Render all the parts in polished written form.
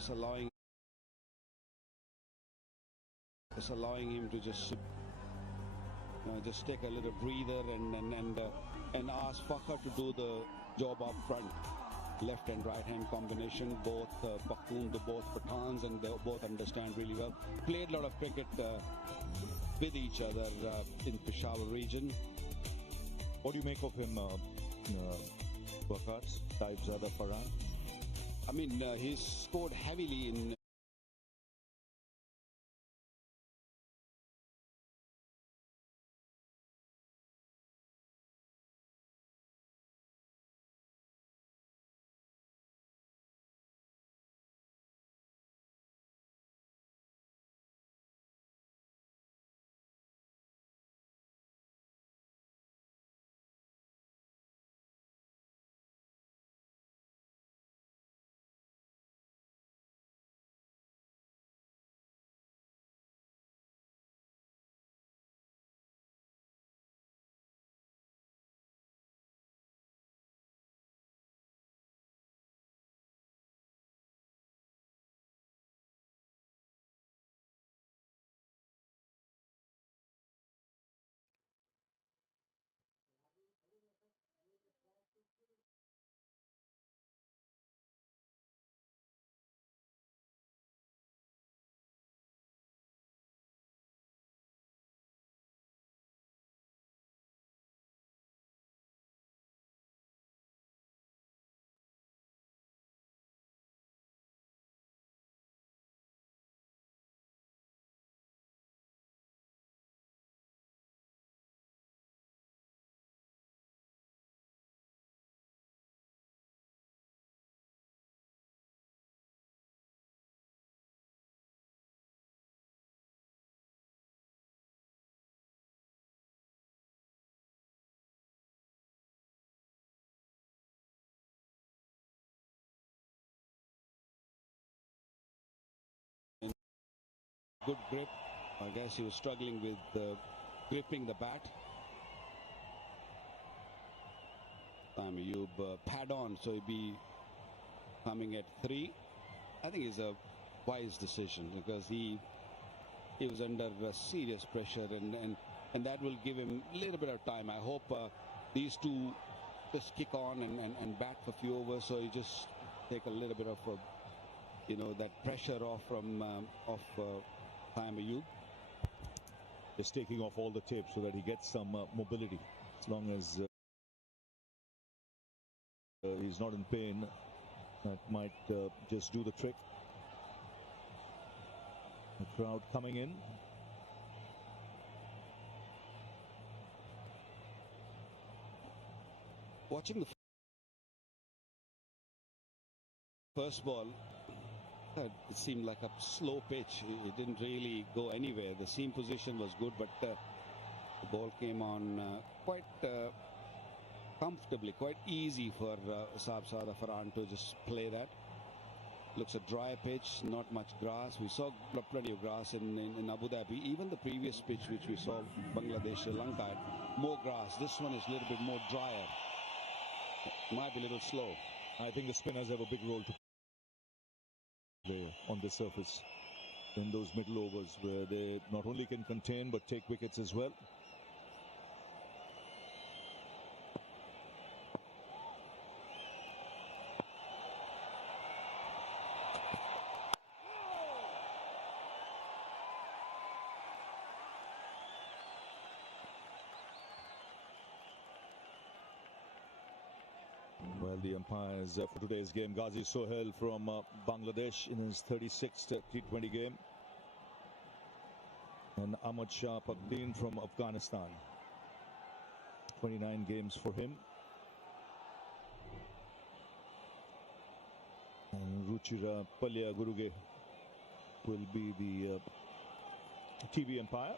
is allowing him to just take a little breather and ask Fakhar to do the job up front. Left and right hand combination, both Pakhtun, both Pathans, and they both understand really well. Played a lot of cricket with each other in Peshawar region. What do you make of him, Fakhar, Saibzada Farhan? I mean, he's scored heavily in good grip. I guess he was struggling with gripping the bat. Ayub pad on, so he'd be coming at 3. I think it's a wise decision because he was under serious pressure and that will give him a little bit of time. I hope these two just kick on and bat for a few overs, so you just take a little bit of that pressure off from Ayub. Just taking off all the tape so that he gets some mobility. As long as he's not in pain, that might just do the trick. The crowd coming in. Watching the first ball, it seemed like a slow pitch. It didn't really go anywhere. The seam position was good, but the ball came on quite comfortably, quite easy for Saibzada Farhan to just play that. Looks a dry pitch, not much grass. We saw plenty of grass in Abu Dhabi. Even the previous pitch which we saw Bangladesh, Sri Lanka had more grass. This one is a little bit more drier. Might be a little slow. I think the spinners have a big role to play on the surface in those middle overs where they not only can contain but take wickets as well. Well, the umpires for today's game, Ghazi Sohail from Bangladesh in his 36th T20 game, and Ahmad Shah Pakdeen from Afghanistan, 29 games for him. And Ruchira Palya Guruge will be the TV umpire.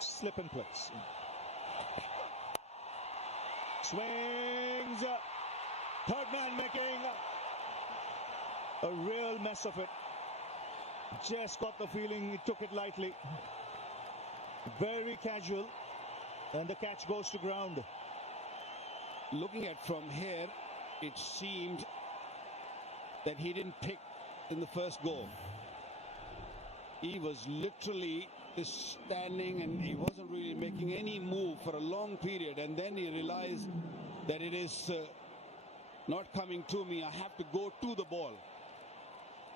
Slip and place. Swings. Third man making a real mess of it. Just got the feeling he took it lightly. Very casual. And the catch goes to ground. Looking at from here, it seemed that he didn't pick in the first goal. He was literally standing and he wasn't really making any move for a long period, and then he realized that it is not coming to me. I have to go to the ball.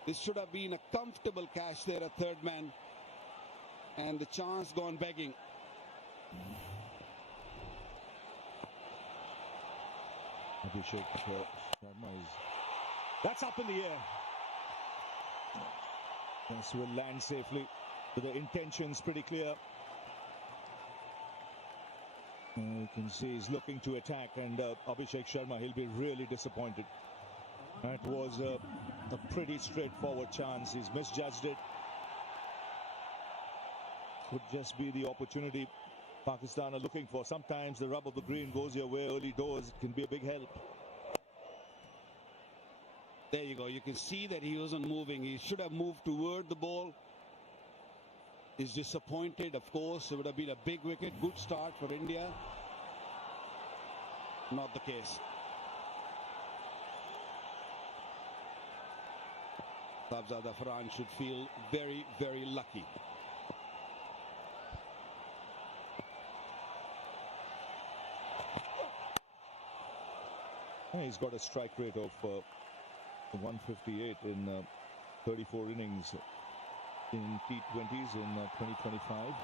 This should have been a comfortable catch there at third man, and the chance gone begging. Abhishek Sharma is... That's up in the air. This will land safely. The intention's pretty clear. You can see he's looking to attack, and Abhishek Sharma, he'll be really disappointed. That was a pretty straightforward chance. He's misjudged it. Could just be the opportunity Pakistan are looking for. Sometimes the rub of the green goes your way early doors. It can be a big help. There you go. You can see that he wasn't moving. He should have moved toward the ball. He's disappointed, of course. It would have been a big wicket. Good start for India. Not the case. Shahzad Farhan should feel very, very lucky. He's got a strike rate of 158 in 34 innings in T20s in 2025.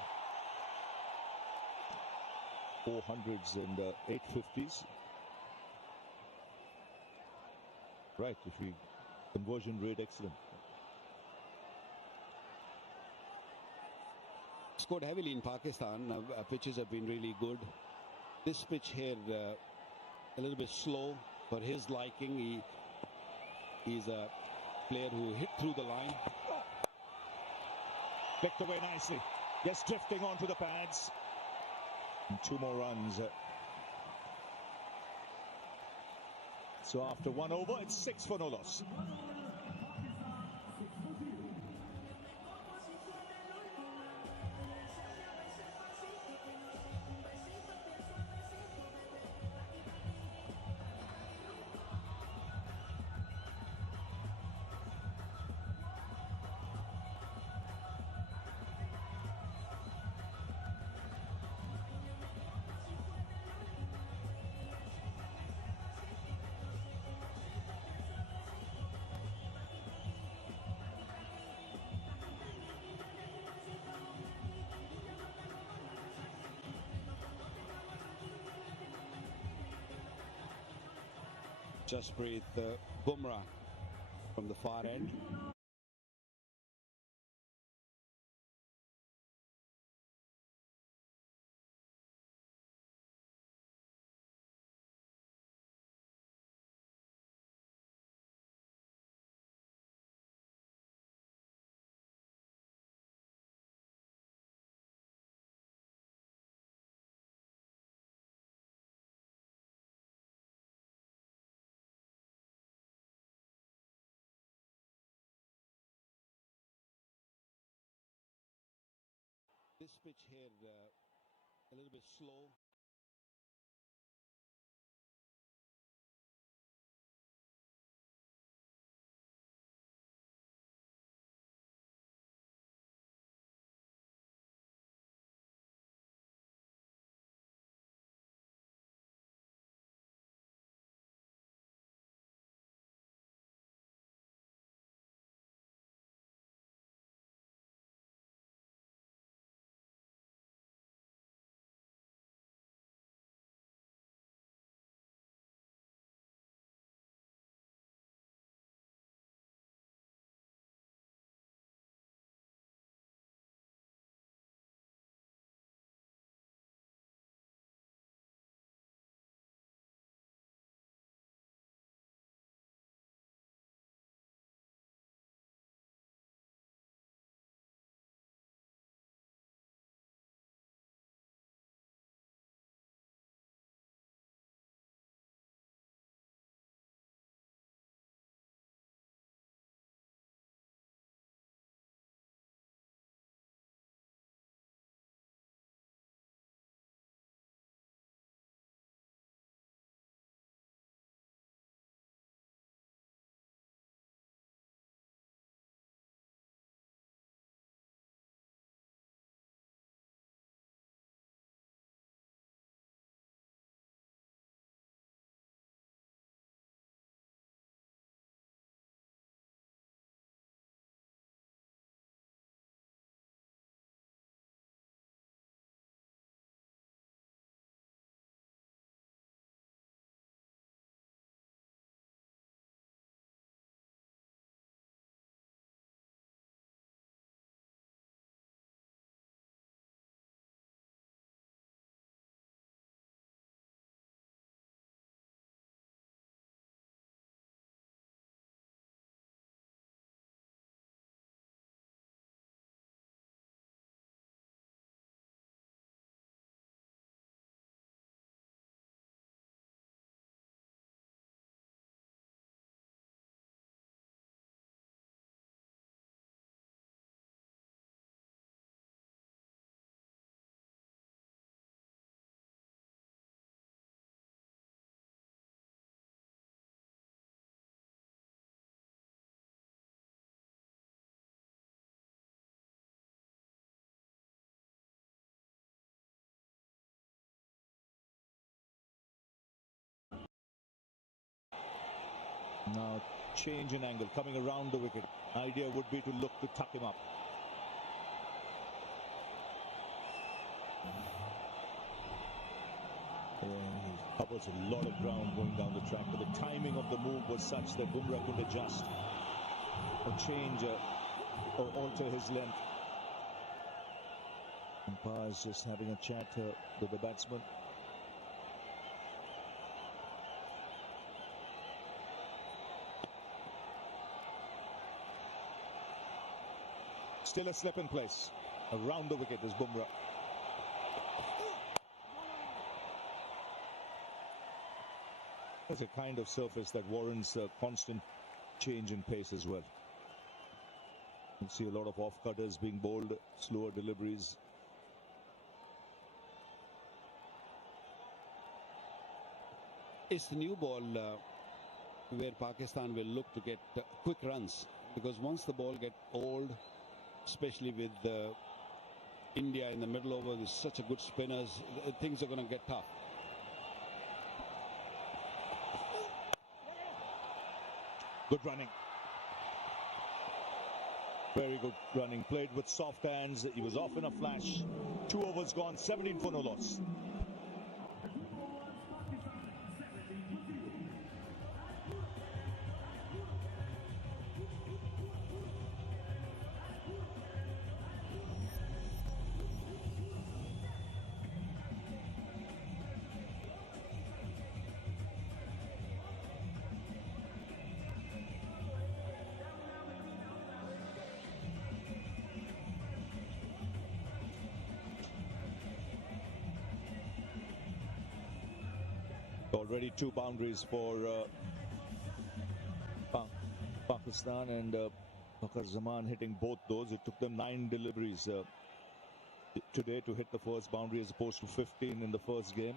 400s and 850s. Right, if he conversion rate excellent. Scored heavily in Pakistan. Pitches have been really good. This pitch here a little bit slow for his liking. He's a player who hit through the line. Picked away nicely. Just drifting onto the pads. And 2 more runs. So after 1 over, it's 6 for no loss. Jasprit Bumrah from the far end. This pitch here a little bit slow. Now change in angle, coming around the wicket. Idea would be to look to tuck him up. He covers a lot of ground going down the track, but the timing of the move was such that Bumrah could adjust or change or alter his length. Umpires just having a chat with the batsman. Still a slip in place. Around the wicket is Bumrah. It's a kind of surface that warrants a constant change in pace as well. You see a lot of off-cutters being bowled, slower deliveries. It's the new ball where Pakistan will look to get quick runs, because once the ball gets old, especially with India in the middle over with such a good spinners, things are going to get tough. Good running. Very good running. Played with soft hands. He was off in a flash. 2 overs gone, 17 for no loss. Already 2 boundaries for Pakistan, and Fakhar Zaman hitting both those. It took them 9 deliveries today to hit the first boundary as opposed to 15 in the first game.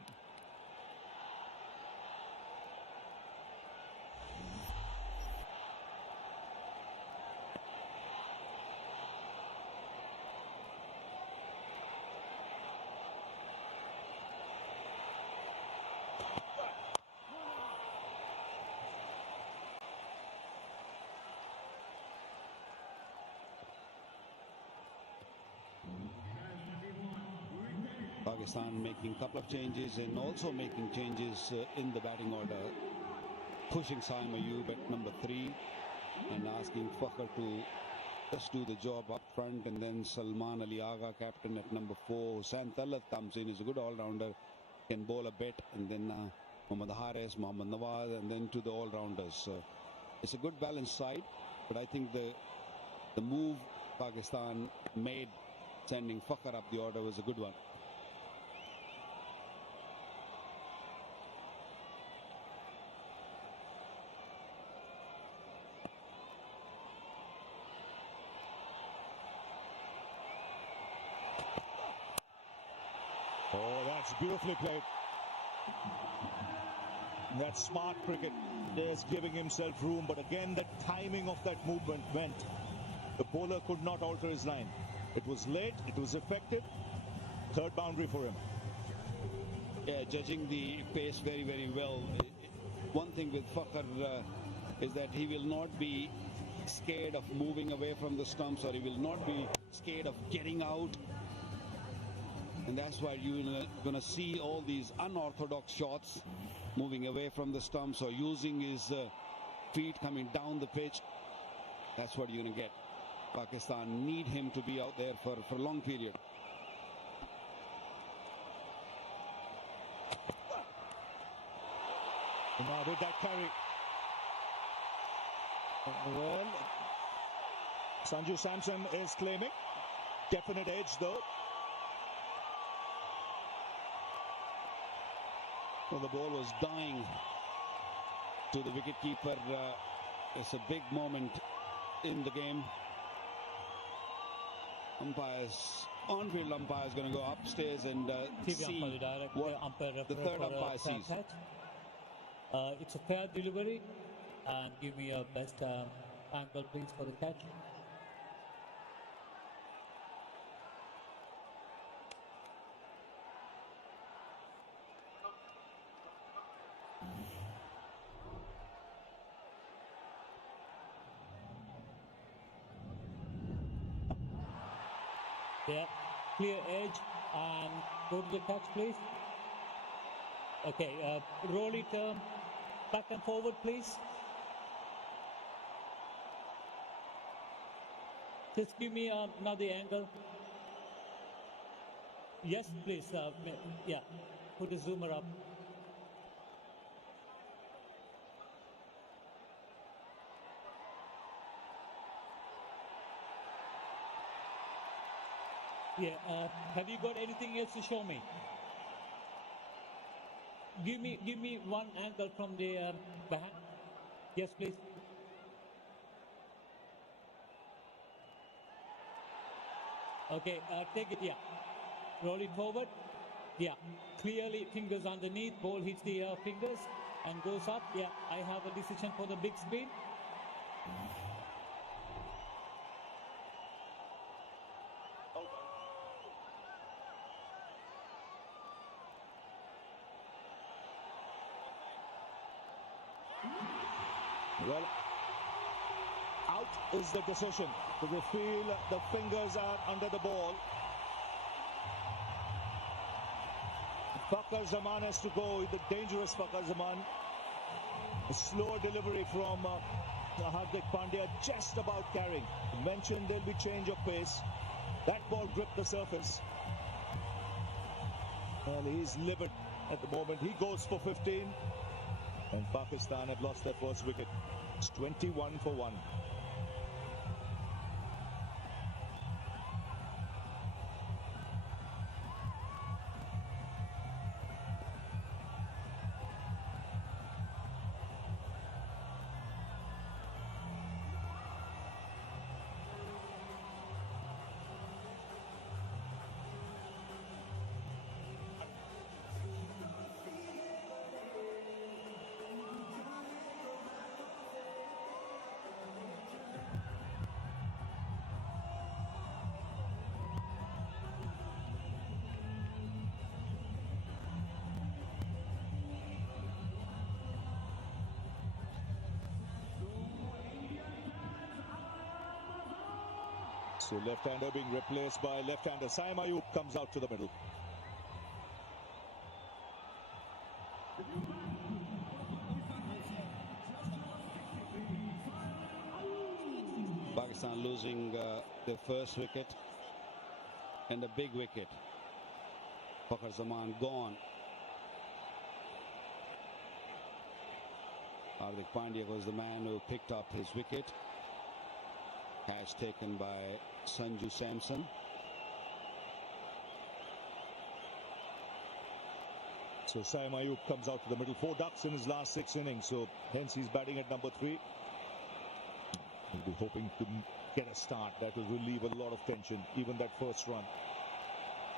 Pakistan making a couple of changes and also making changes in the batting order. Pushing Saim Ayub at number 3 and asking Fakhar to just do the job up front, and then Salman Ali Agha, captain, at number 4. Hussain Talat comes in, is a good all-rounder, can bowl a bit, and then Mohammad Haris, Mohammad Nawaz, and then to the all-rounders. So it's a good balanced side, but I think the move Pakistan made, sending Fakhar up the order, was a good one. Oh, that's beautifully played. That's smart cricket. There's giving himself room, but again, the timing of that movement meant the bowler could not alter his line. It was late, it was effective. 3rd boundary for him. Yeah, judging the pace very, very well. One thing with Fakhar is that he will not be scared of moving away from the stumps, or he will not be scared of getting out. And that's why you're going to see all these unorthodox shots, moving away from the stumps or using his feet coming down the pitch. That's what you're going to get. Pakistan need him to be out there for a long period. Now did that carry? Well, Sanju Samson is claiming. Definite edge though. Well, the ball was dying to the wicketkeeper. It's a big moment in the game. On-field umpire is going to go upstairs and see what the 3rd umpire sees. It's a fair delivery, and give me a best angle please for the catch. Yeah, clear edge and go to the catch, please. Okay, roll it back and forward, please. Just give me another angle. Yes, please. Yeah, put the zoomer up. Yeah, have you got anything else to show me? Give me one angle from the behind. Yes, please. Okay, take it, yeah. Roll it forward. Yeah, clearly fingers underneath, ball hits the fingers and goes up. Yeah, I have a decision for the big screen. Well, out is the decision. So they feel the fingers are under the ball. Fakhar Zaman has to go, the dangerous Fakhar Zaman. A slower delivery from Hardik Pandya, just about carrying. Mentioned there'll be change of pace. That ball gripped the surface. Well, he's livid at the moment. He goes for 15. And Pakistan have lost their first wicket. It's 21 for 1. So left-hander being replaced by left-hander. Saim Ayub comes out to the middle. Pakistan losing their first wicket and a big wicket. Fakhar Zaman gone. Hardik Pandya was the man who picked up his wicket. Catch taken by Sanju Samson. So Saim Ayub comes out to the middle. 4 ducks in his last 6 innings. So hence he's batting at number 3. He'll be hoping to get a start. That will relieve a lot of tension. Even that first run.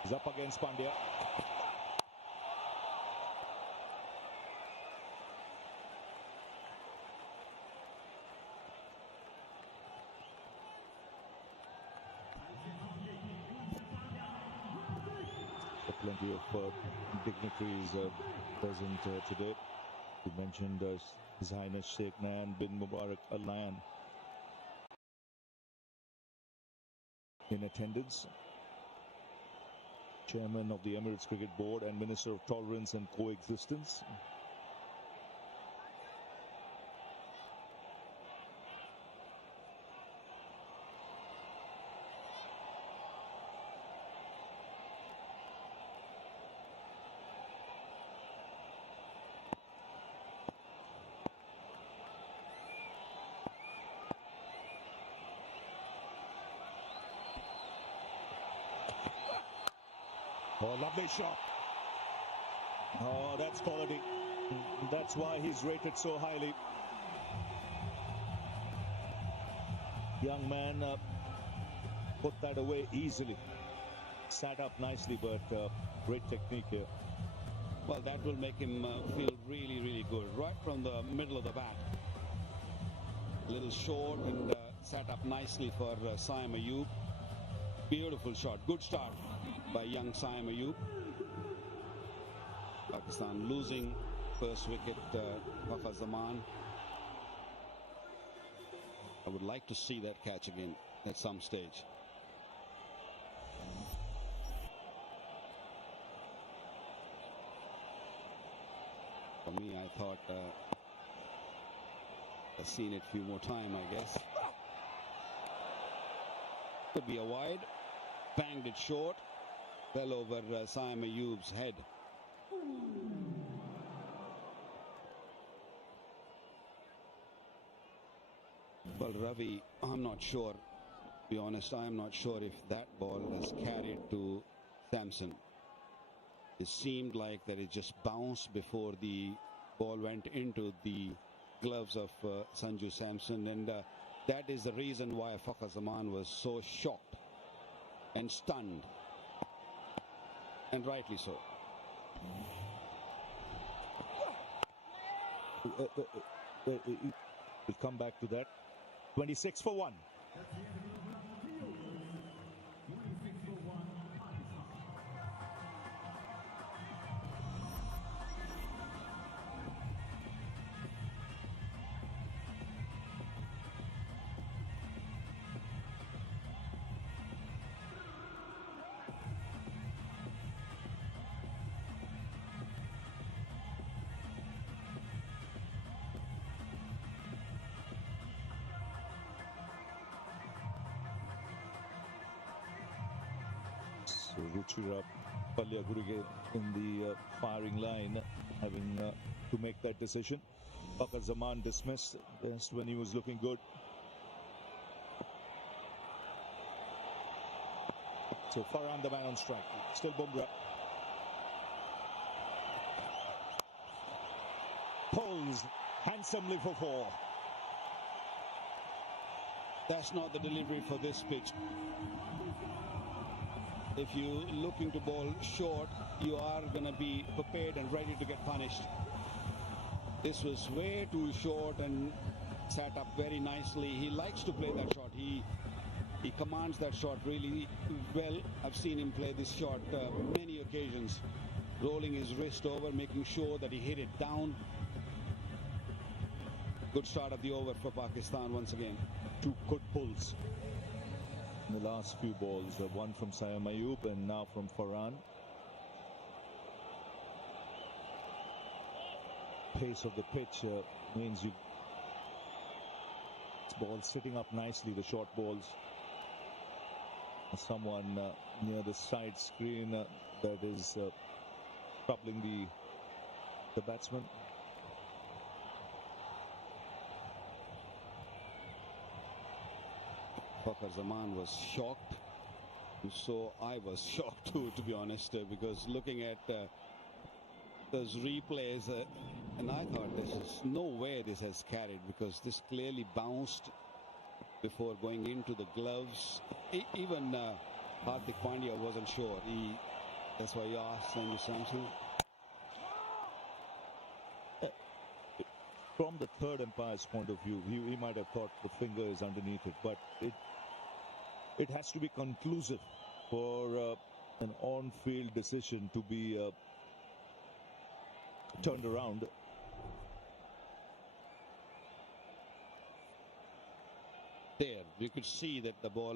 He's up against Pandya. Plenty of dignitaries present today. You mentioned His Highness Sheikh Nayan bin Mubarak Al Nayan in attendance. Chairman of the Emirates Cricket Board and Minister of Tolerance and Coexistence. Oh, lovely shot. Oh, that's quality. That's why he's rated so highly. Young man put that away easily. Sat up nicely, but great technique here. Well, that will make him feel really, really good. Right from the middle of the bat. A little short and sat up nicely for Saim Ayub. Beautiful shot. Good start by young Saim Ayub. Pakistan losing first wicket, Fakhar Zaman. I would like to see that catch again at some stage. For me, I thought I've seen it a few more times, I guess. Could be a wide. Banged it short. Fell over Saim Ayub's head. Well, Ravi, I'm not sure. To be honest, I'm not sure if that ball has carried to Samson. It seemed like that it just bounced before the ball went into the gloves of Sanju Samson, and that is the reason why Fakhar Zaman was so shocked and stunned, and rightly so. We'll come back to that. 26 for 1. So Ruchira Palyaguruge in the firing line, having to make that decision. Fakhar Zaman dismissed just when he was looking good. So Farhan the man on strike. Still Bumrah. Pulls handsomely for 4. That's not the delivery for this pitch. If you're looking to bowl short, you are going to be prepared and ready to get punished. This was way too short and sat up very nicely. He likes to play that shot. He commands that shot really well. I've seen him play this shot many occasions, rolling his wrist over, making sure that he hit it down. Good start of the over for Pakistan once again. 2 good pulls in the last few balls. One from Saim Ayub and now from Farhan. Pace of the pitch means you ball sitting up nicely, the short balls. Someone near the side screen that is troubling the batsman. Fakhar Zaman was shocked, so I was shocked too, to be honest, because looking at those replays, and I thought this is no way this has carried, because this clearly bounced before going into the gloves. Even Hardik Pandya wasn't sure. That's why he asked Sanju Samson. From the third umpire's point of view, he might have thought the finger is underneath it, but it has to be conclusive for an on-field decision to be turned around. There, you could see that the ball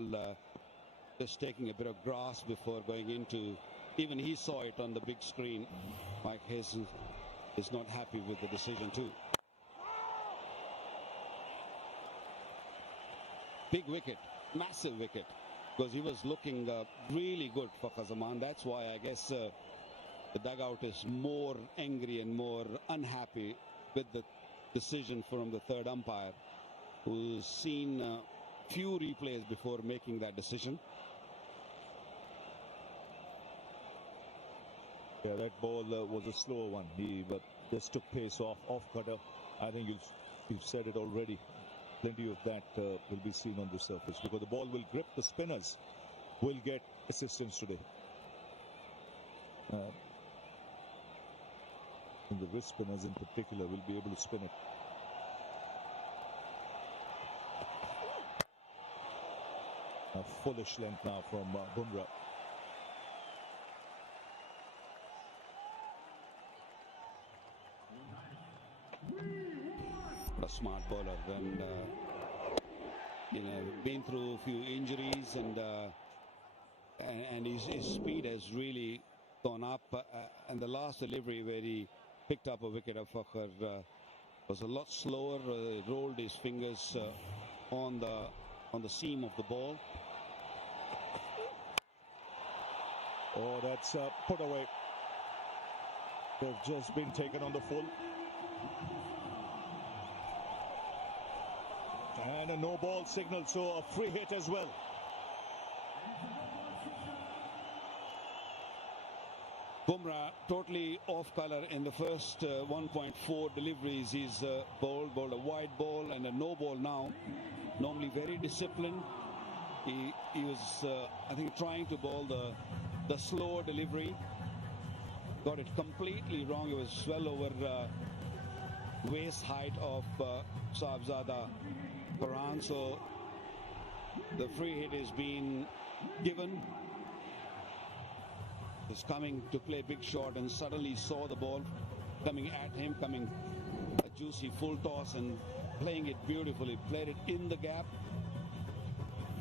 just taking a bit of grass before going into. Even he saw it on the big screen. Mike Hayes is not happy with the decision too. Big wicket, massive wicket, because he was looking really good for Fakhar Zaman. That's why I guess the dugout is more angry and more unhappy with the decision from the third umpire, who's seen few replays before making that decision. Yeah, that ball was a slower one. He just took pace off cutter. I think you've said it already. Plenty of that will be seen on the surface, because the ball will grip the spinners, will get assistance today. And the wrist spinners in particular will be able to spin it. A foolish length now from Bumrah. A smart bowler, and been through a few injuries, and his speed has really gone up. And the last delivery where he picked up a wicket of Fakhar. Was a lot slower, rolled his fingers on the seam of the ball. Oh, that's put away. They've just been taken on the full. And a no ball signal, so a free hit as well. Bumrah totally off colour in the first 1.4 deliveries. He's bowled a wide ball and a no ball now. Normally very disciplined. He was, I think, trying to bowl the slower delivery. Got it completely wrong. It was well over waist height of Sahibzada Farhan. So the free hit is being given. Is coming to play big shot and suddenly saw the ball coming at him, coming a juicy full toss and playing it beautifully. Played it in the gap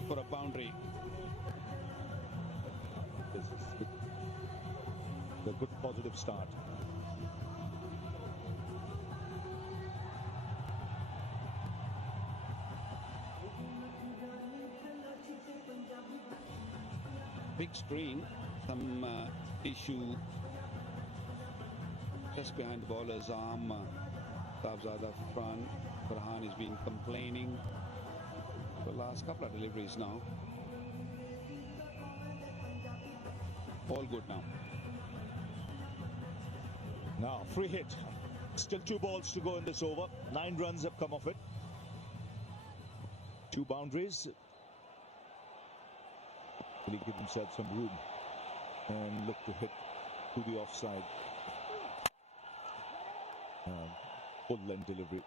for a boundary. This is a good positive start. Big screen, some issue just behind the bowler's arm. Sahibzada Farhan has been complaining for the last couple of deliveries now. All good now. Now, free hit. Still 2 balls to go in this over. 9 runs have come off it. 2 boundaries. Will he give himself some room and look to hit to the offside? Full length delivery.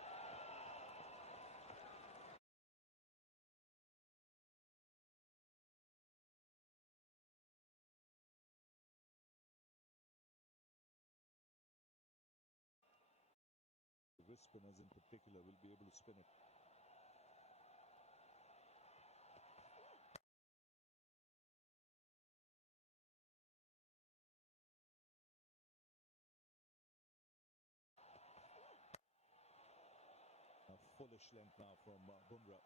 The wrist spinners in particular will be able to spin it. A fullish length now from Bumrah.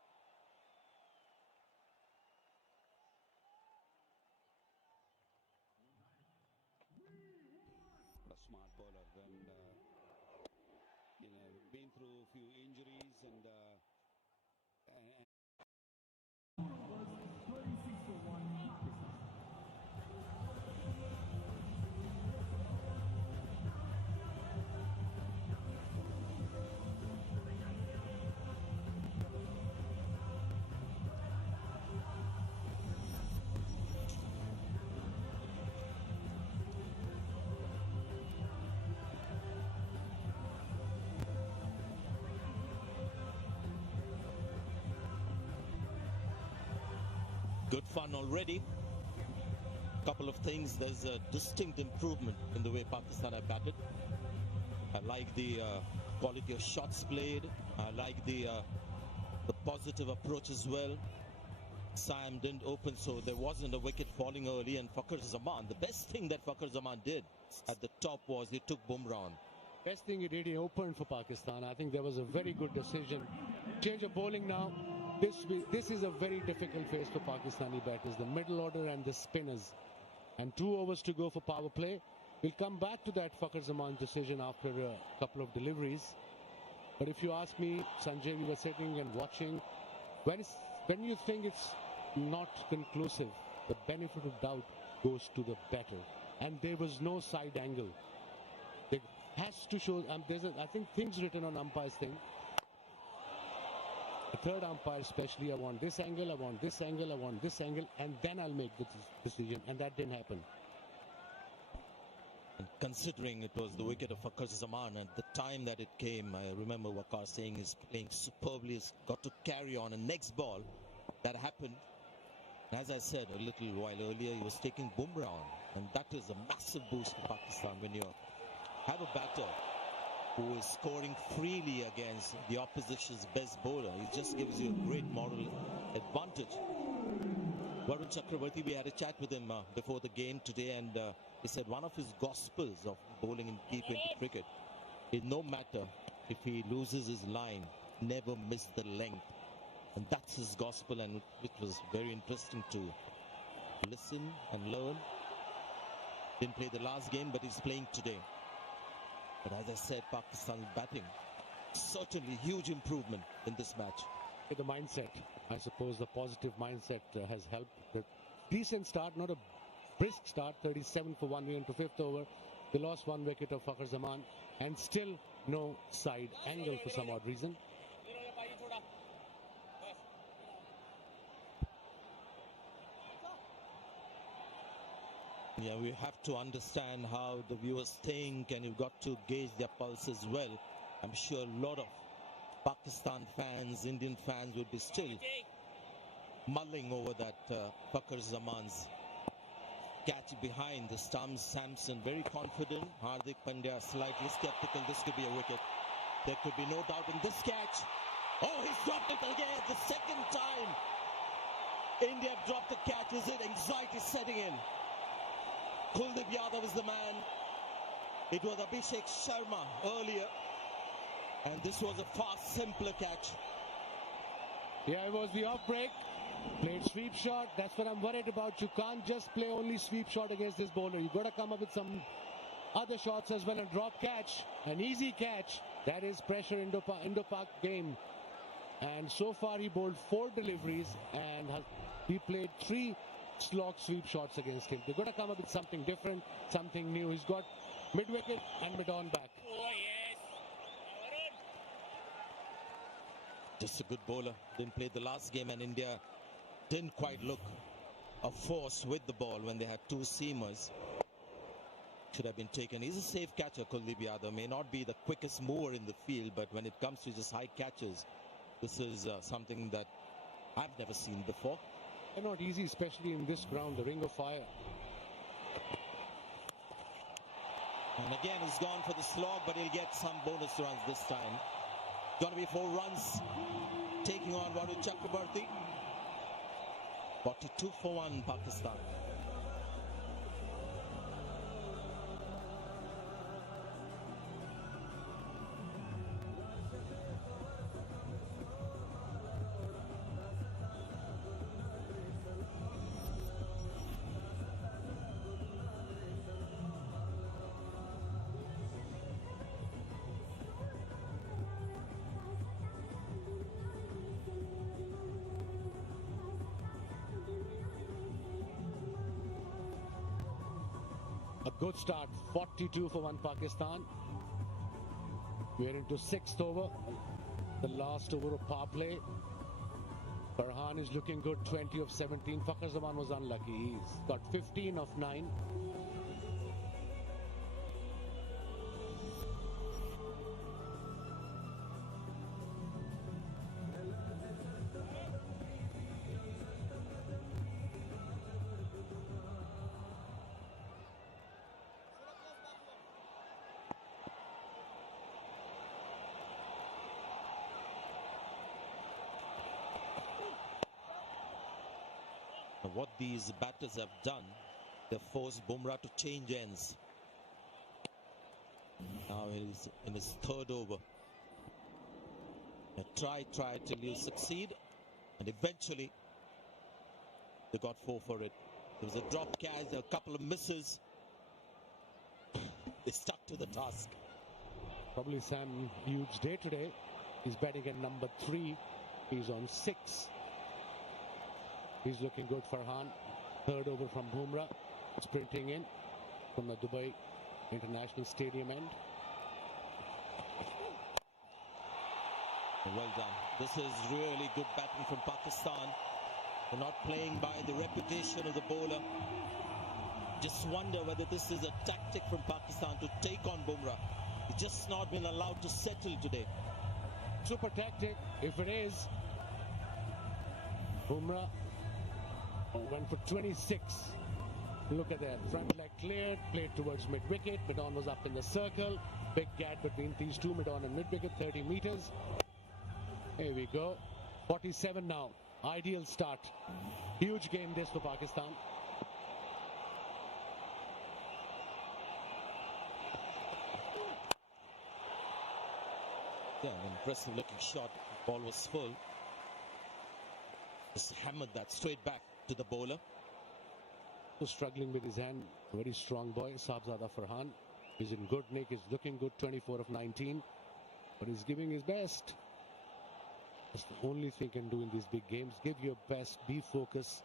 A smart bowler and been through a few injuries and Good fun already. Couple of things. There's a distinct improvement in the way Pakistan have batted. I like the quality of shots played. I like the positive approach as well. Sam didn't open, so there wasn't a wicket falling early. And Fakhar Zaman, the best thing that Fakhar Zaman did at the top was he took Bumrah on. Best thing he did, he opened for Pakistan. I think there was a very good decision. Change of bowling now. This is a very difficult phase for Pakistani batters, the middle order and the spinners. And 2 overs to go for power play. We'll come back to that Fakhar Zaman decision after a couple of deliveries. But if you ask me, Sanjay, we were sitting and watching. When you think it's not conclusive, the benefit of doubt goes to the batter. And there was no side angle. It has to show, I think things written on umpire's thing. The third umpire especially, I want this angle, I want this angle, I want this angle, and then I'll make the decision. And that didn't happen. And considering it was the wicket of Fakhar Zaman at the time that it came, I remember Waqar saying he's playing superbly, he's got to carry on. And next ball, that happened. And as I said a little while earlier, he was taking Bumrah on. And that is a massive boost for Pakistan when you have a batter who is scoring freely against the opposition's best bowler. It just gives you a great moral advantage. Varun Chakravarti, we had a chat with him before the game today, and he said one of his gospels of bowling in T20 cricket no matter if he loses his line, never miss the length. And that's his gospel, and it was very interesting to listen and learn. Didn't play the last game, but he's playing today. But as I said, Pakistan's batting, certainly huge improvement in this match. The mindset, I suppose the positive mindset has helped. The decent start, not a brisk start, 37 for 1 into 5th over. They lost 1 wicket of Fakhar Zaman and still no side angle for some odd reason. Yeah, we have to understand how the viewers think, and you've got to gauge their pulse as well. I'm sure a lot of Pakistan fans, Indian fans would be still mulling over that Fakhar Zaman's catch behind the stumps. Samson very confident. Hardik Pandya slightly skeptical. This could be a wicket. There could be no doubt in this catch. Oh, he's dropped it again. The second time India dropped the catch. Is it anxiety setting in? Kuldeep Yadav is the man. It was Abhishek Sharma earlier, and this was a far simpler catch. Yeah, it was the off break. Played sweep shot. That's what I'm worried about. You can't just play only sweep shot against this bowler. You've got to come up with some other shots as well. And drop catch, an easy catch. That is pressure Indo-Pak game. And so far he bowled 4 deliveries and he played 3 slog sweep shots against him. They've got to come up with something different, something new. He's got mid-wicket and mid-on back. Just a good bowler. Didn't play the last game, and India didn't quite look a force with the ball when they had 2 seamers. Should have been taken. He's a safe catcher, Kuldeep Yadav. May not be the quickest mover in the field, but when it comes to just high catches, this is something that I've never seen before. They're not easy, especially in this ground, the ring of fire. And again, he's gone for the slog, but he'll get some bonus runs this time. Gonna be 4 runs, taking on Varun Chakrabarti. 42 for 1, Pakistan. A good start, 42 for 1 Pakistan. We're into 6th over, the last over of power play. Farhan is looking good, 20 of 17. Fakhar Zaman was unlucky. He's got 15 of 9. What these batters have done, they've forced Bumrah to change ends. Now he's in his 3rd over. Try till you succeed, and eventually they got 4 for it. There was a drop catch, a couple of misses. They stuck to the task. Probably Sam, huge day today. He's batting at number 3. He's on 6. He's looking good, Farhan. 3rd over from Bumrah, sprinting in from the Dubai International Stadium end. Well done. This is really good batting from Pakistan. They're not playing by the reputation of the bowler. Just wonder whether this is a tactic from Pakistan to take on Bumrah. He's just not been allowed to settle today. Super tactic, if it is. Bumrah went for 26. Look at that. Front leg cleared, played towards mid-wicket. Mid-on was up in the circle. Big gap between these two, mid-on and mid-wicket, 30 meters. Here we go. 47 now. Ideal start. Huge game this for Pakistan. Yeah, an impressive looking shot. Ball was full. Just hammered that straight back to the bowler. Was struggling with his hand. Very strong boy, Sahibzada Farhan. He's in good nick. He's looking good, 24 of 19. But he's giving his best. That's the only thing you can do in these big games. Give your best. Be focused.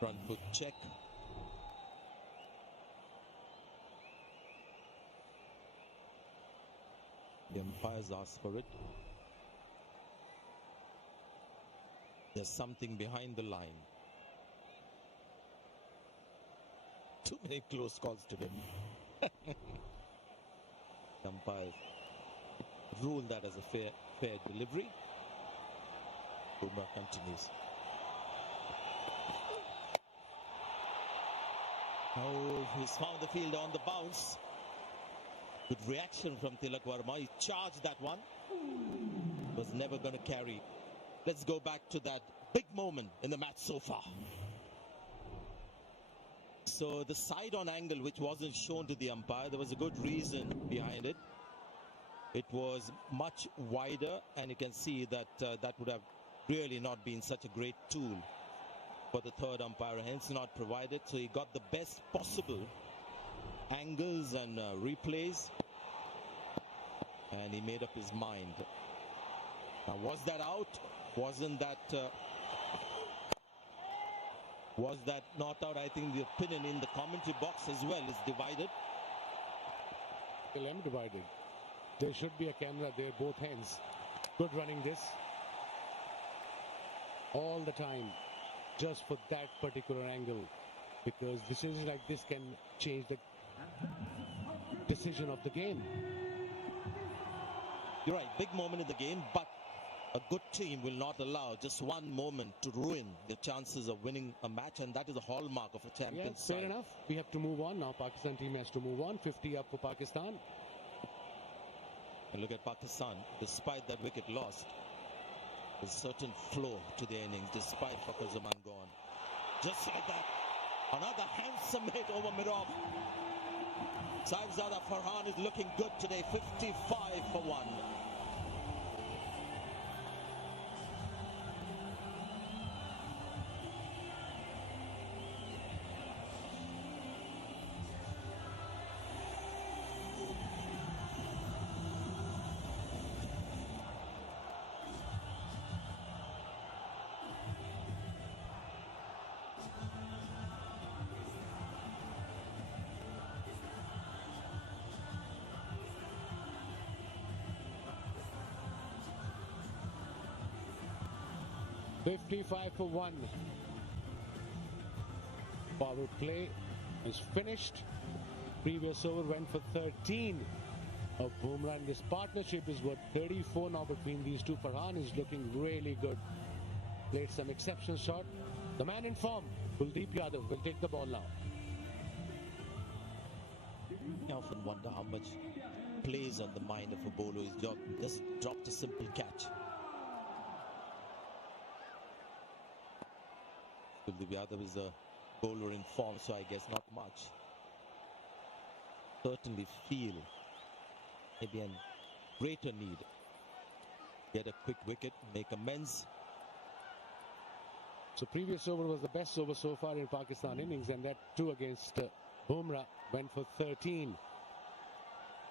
Front foot check. The umpires asked for it. There's something behind the line. Too many close calls today. The umpires ruled that as a fair delivery. Bumrah continues. Oh, he's found the fielder on the bounce. Good reaction from Tilak Verma. He charged that one. Was never going to carry. Let's go back to that big moment in the match so far. So the side-on angle, which wasn't shown to the umpire, there was a good reason behind it. It was much wider, and you can see that that would have really not been such a great tool for the third umpire, hence not provided. So he got the best possible angles and replays, and he made up his mind. Now, was that out? Was that not out? I think the opinion in the commentary box as well is divided. Still am divided. There should be a camera there, both hands. Good running this. All the time. Just for that particular angle. Because decisions like this can change the decision of the game. You're right, big moment in the game, but a good team will not allow just one moment to ruin the chances of winning a match, and that is a hallmark of a champion side. Fair enough. We have to move on now. Pakistan team has to move on. 50 up for Pakistan. And look at Pakistan. Despite that wicket lost, there's a certain flow to the innings, despite Fakhar Zaman gone. Just like that, another handsome hit over Mirab. Sahibzada Farhan is looking good today. 55 for 1. $55 for 1. Power play is finished. Previous over went for 13 of Bumrah, and this partnership is worth 34 now between these two. Farhan is looking really good. Played some exceptional shot. The man in form, Kuldeep Yadav, will take the ball now. I often wonder how much plays on the mind of a bowler. He's just dropped a simple catch. Kuldeep Yadav is a bowler in form, so I guess not much. Certainly feel maybe a greater need. Get a quick wicket, make amends. So previous over was the best over so far in Pakistan innings, and that too against Bumrah went for 13.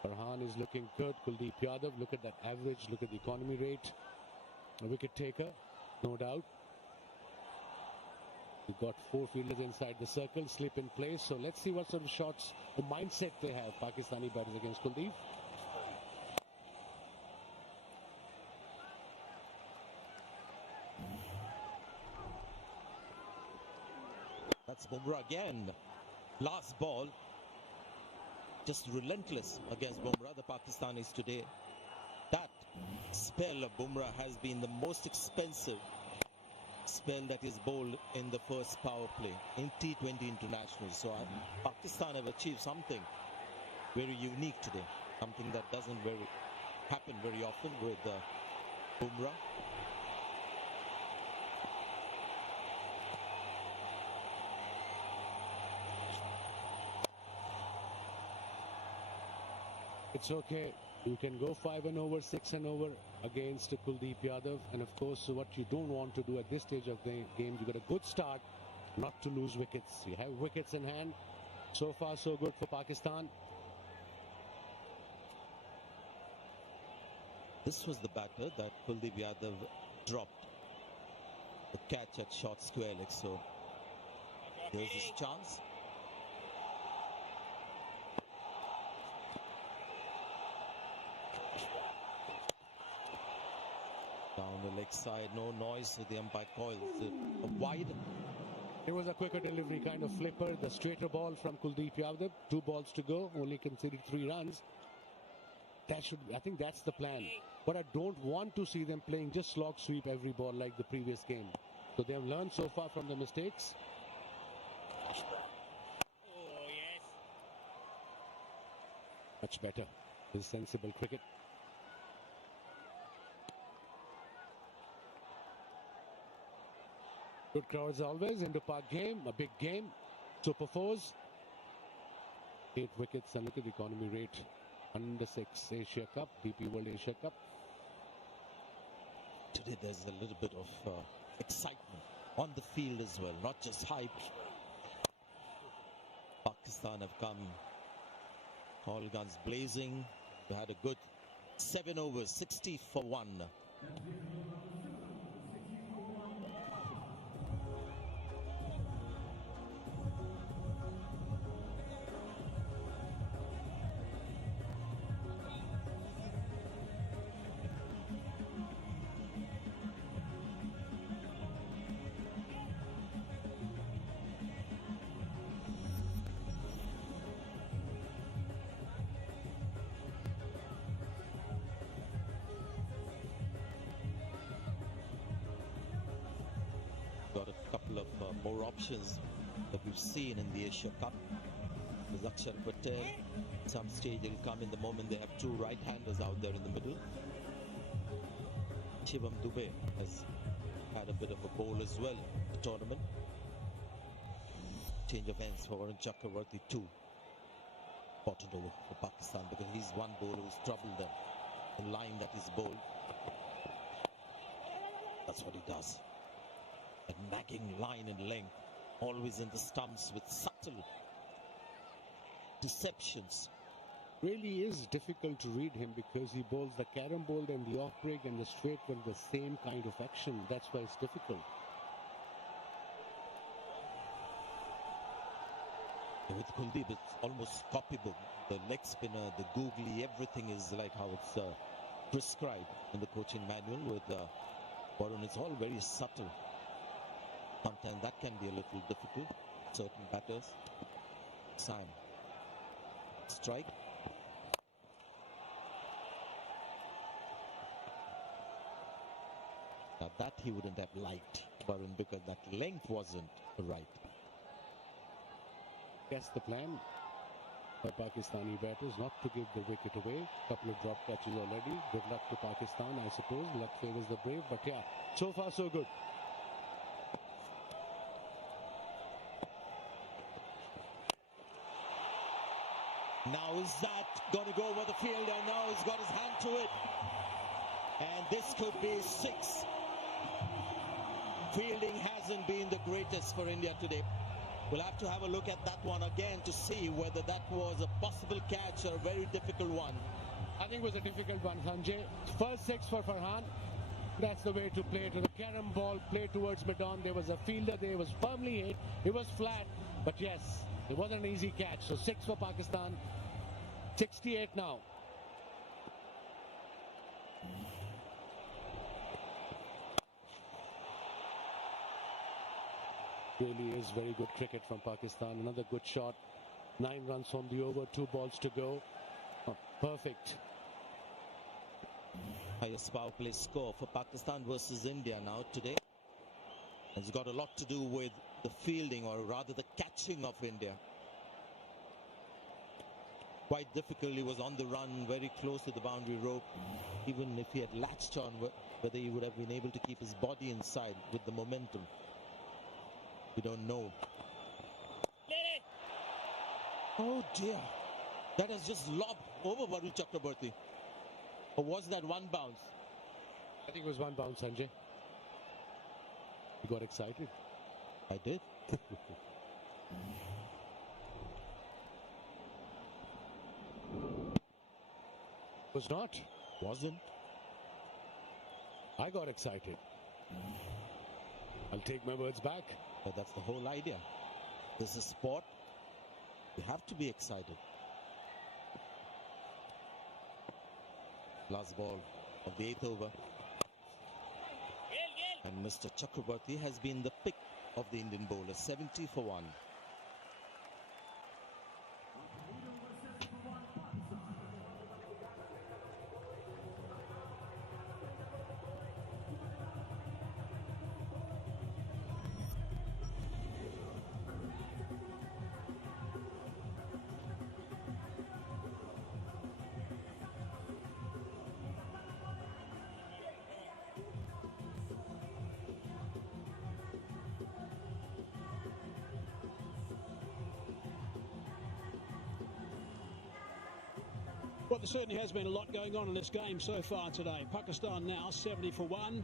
Farhan is looking good. Kuldeep Yadav, look at that average, look at the economy rate. A wicket taker, no doubt. We've got 4 fielders inside the circle, slip in place. So let's see what sort of shots, the mindset they have, Pakistani batters against Kuldeep. That's Bumrah again. Last ball. Just relentless against Bumrah, the Pakistanis today. That spell of Bumrah has been the most expensive spell that is bowled in the first power play in T20 internationals. So Pakistan have achieved something very unique today, something that doesn't happen very often with Bumrah. It's okay. You can go 5 and over, 6 and over against Kuldeep Yadav. And of course, what you don't want to do at this stage of the game, you got a good start, not to lose wickets. You have wickets in hand. So far, so good for Pakistan. This was the batter that Kuldeep Yadav dropped the catch at short square leg. So here's his chance. Down the leg side, no noise, so the umpire calls it a wide. It was a quicker delivery kind of flipper. The straighter ball from Kuldeep Yadav. 2 balls to go, only conceded 3 runs. I think that's the plan. But I don't want to see them playing just slog sweep every ball like the previous game. So they have learned so far from the mistakes. Oh, yes. Much better. This is sensible cricket. Good crowds always. Indo Park game, a big game. Super 4s. 8 wickets, and look at the economy rate. Under 6 Asia Cup, DP World Asia Cup. Today there's a little bit of excitement on the field as well, not just hype. Pakistan have come all guns blazing. They had a good 7 overs, 60 for 1. Got a couple of more options that we've seen in the Asia Cup. There's Akshar Patel. At some stage it'll come in the moment they have 2 right-handers out there in the middle. Shivam Dube has had a bit of a bowl as well in the tournament. Change of ends for Varun Chakravarti too. Important over for Pakistan because he's one bowler who's troubled them. The line that is bowled. That's what he does. A nagging line in length, always in the stumps with subtle deceptions. Really is difficult to read him because he bowls the carom bowl and the off break and the straight with the same kind of action. That's why it's difficult. With Kuldeep, it's almost copybook. The leg spinner, the googly, everything is like how it's prescribed in the coaching manual. With Varun, it's all very subtle. Sometimes that can be a little difficult. Certain batters. Sam. Strike. Now that he wouldn't have liked, Varun, because that length wasn't right. That's the plan for Pakistani batters, not to give the wicket away. Couple of drop catches already. Good luck to Pakistan, I suppose. Luck favors the brave. But yeah, so far so good. Now is that going to go over the field? And now he's got his hand to it. And this could be 6. Fielding hasn't been the greatest for India today. We'll have to have a look at that one again to see whether that was a possible catch or a very difficult one. I think it was a difficult one, Sanjay. First 6 for Farhan. That's the way to play to the carom ball, play towards mid-on. There was a fielder there, it was firmly hit. It was flat, but yes, it wasn't an easy catch. So 6 for Pakistan. 68 now. Really is very good cricket from Pakistan. Another good shot. 9 runs on the over, 2 balls to go. Oh, perfect. Highest power play score for Pakistan versus India now today. It's got a lot to do with the fielding, or rather the catching of India. quite difficult. He was on the run, very close to the boundary rope. Even if he had latched on, whether he would have been able to keep his body inside with the momentum, we don't know. Oh dear, that has just lobbed over Varun Chakraborty. Or was that one bounce? I think it was one bounce, Sanjay. You got excited. I did. It was not. Wasn't. I got excited. I'll take my words back. But that's the whole idea. This is sport. You have to be excited. Last ball of the 8th over. And Mr. Chakraborty has been the pick of the Indian bowler. 70 for 1. Well, there certainly has been a lot going on in this game so far today. Pakistan now 70 for 1.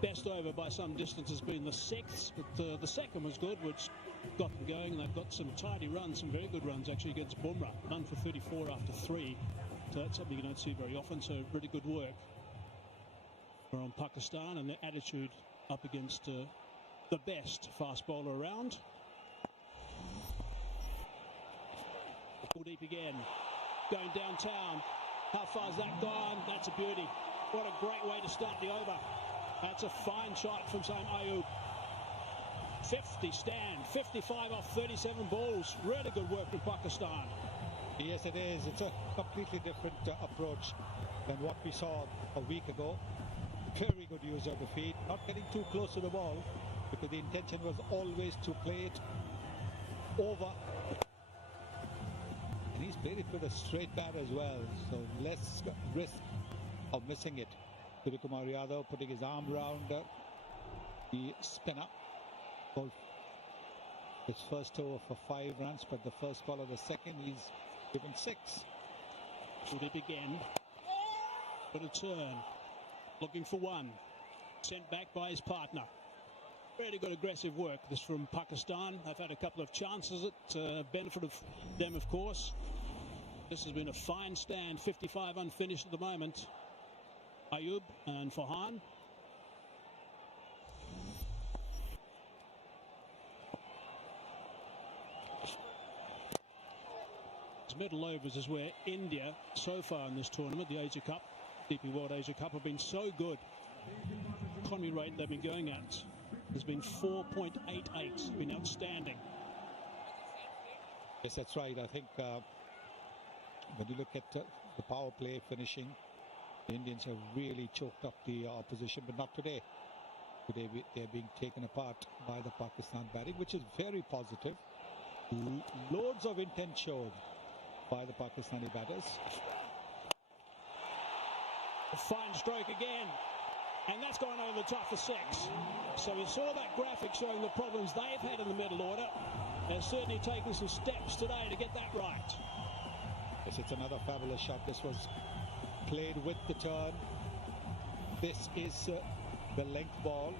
Best over by some distance has been the 6th, but the second was good, which got them going. And they've got some tidy runs, some very good runs actually against Bumrah. 1 for 34 after 3. So that's something you don't see very often. So really good work from Pakistan, and their attitude up against the best fast bowler around. Pull deep again. Going downtown. How far's that gone? That's a beauty. What a great way to start the over. That's a fine shot from Saim Ayub. 50 stand, 55 off 37 balls. Really good work from Pakistan. Yes, it is. It's a completely different approach than what we saw a week ago. Very good use of the feet, not getting too close to the ball, because the intention was always to play it over. And he's played it with a straight bat as well, so less risk of missing it. Suryakumar Yadav putting his arm around the spinner. Ball his first over for 5 runs, but the first ball of the second he's given 6. Pulled it again. But a turn. Looking for 1. Sent back by his partner. Really good aggressive work. This from Pakistan. They've had a couple of chances at benefit of them, of course. This has been a fine stand. 55 unfinished at the moment. Ayub and Farhan. Middle overs is where India, so far in this tournament, the Asia Cup, DP World Asia Cup, have been so good. Economy rate they've been going at has been 4.88. It's been outstanding. Yes, that's right. I think when you look at the power play finishing, the Indians have really choked up the opposition, but not today. Today they're being taken apart by the Pakistan batting, which is very positive. Loads of intent showed by the Pakistani batters. A fine stroke again, and that's gone over the top for 6. So we saw that graphic showing the problems they've had in the middle order. They're certainly taking some steps today to get that right. Yes, it's another fabulous shot. This was played with the turn. This is the length ball.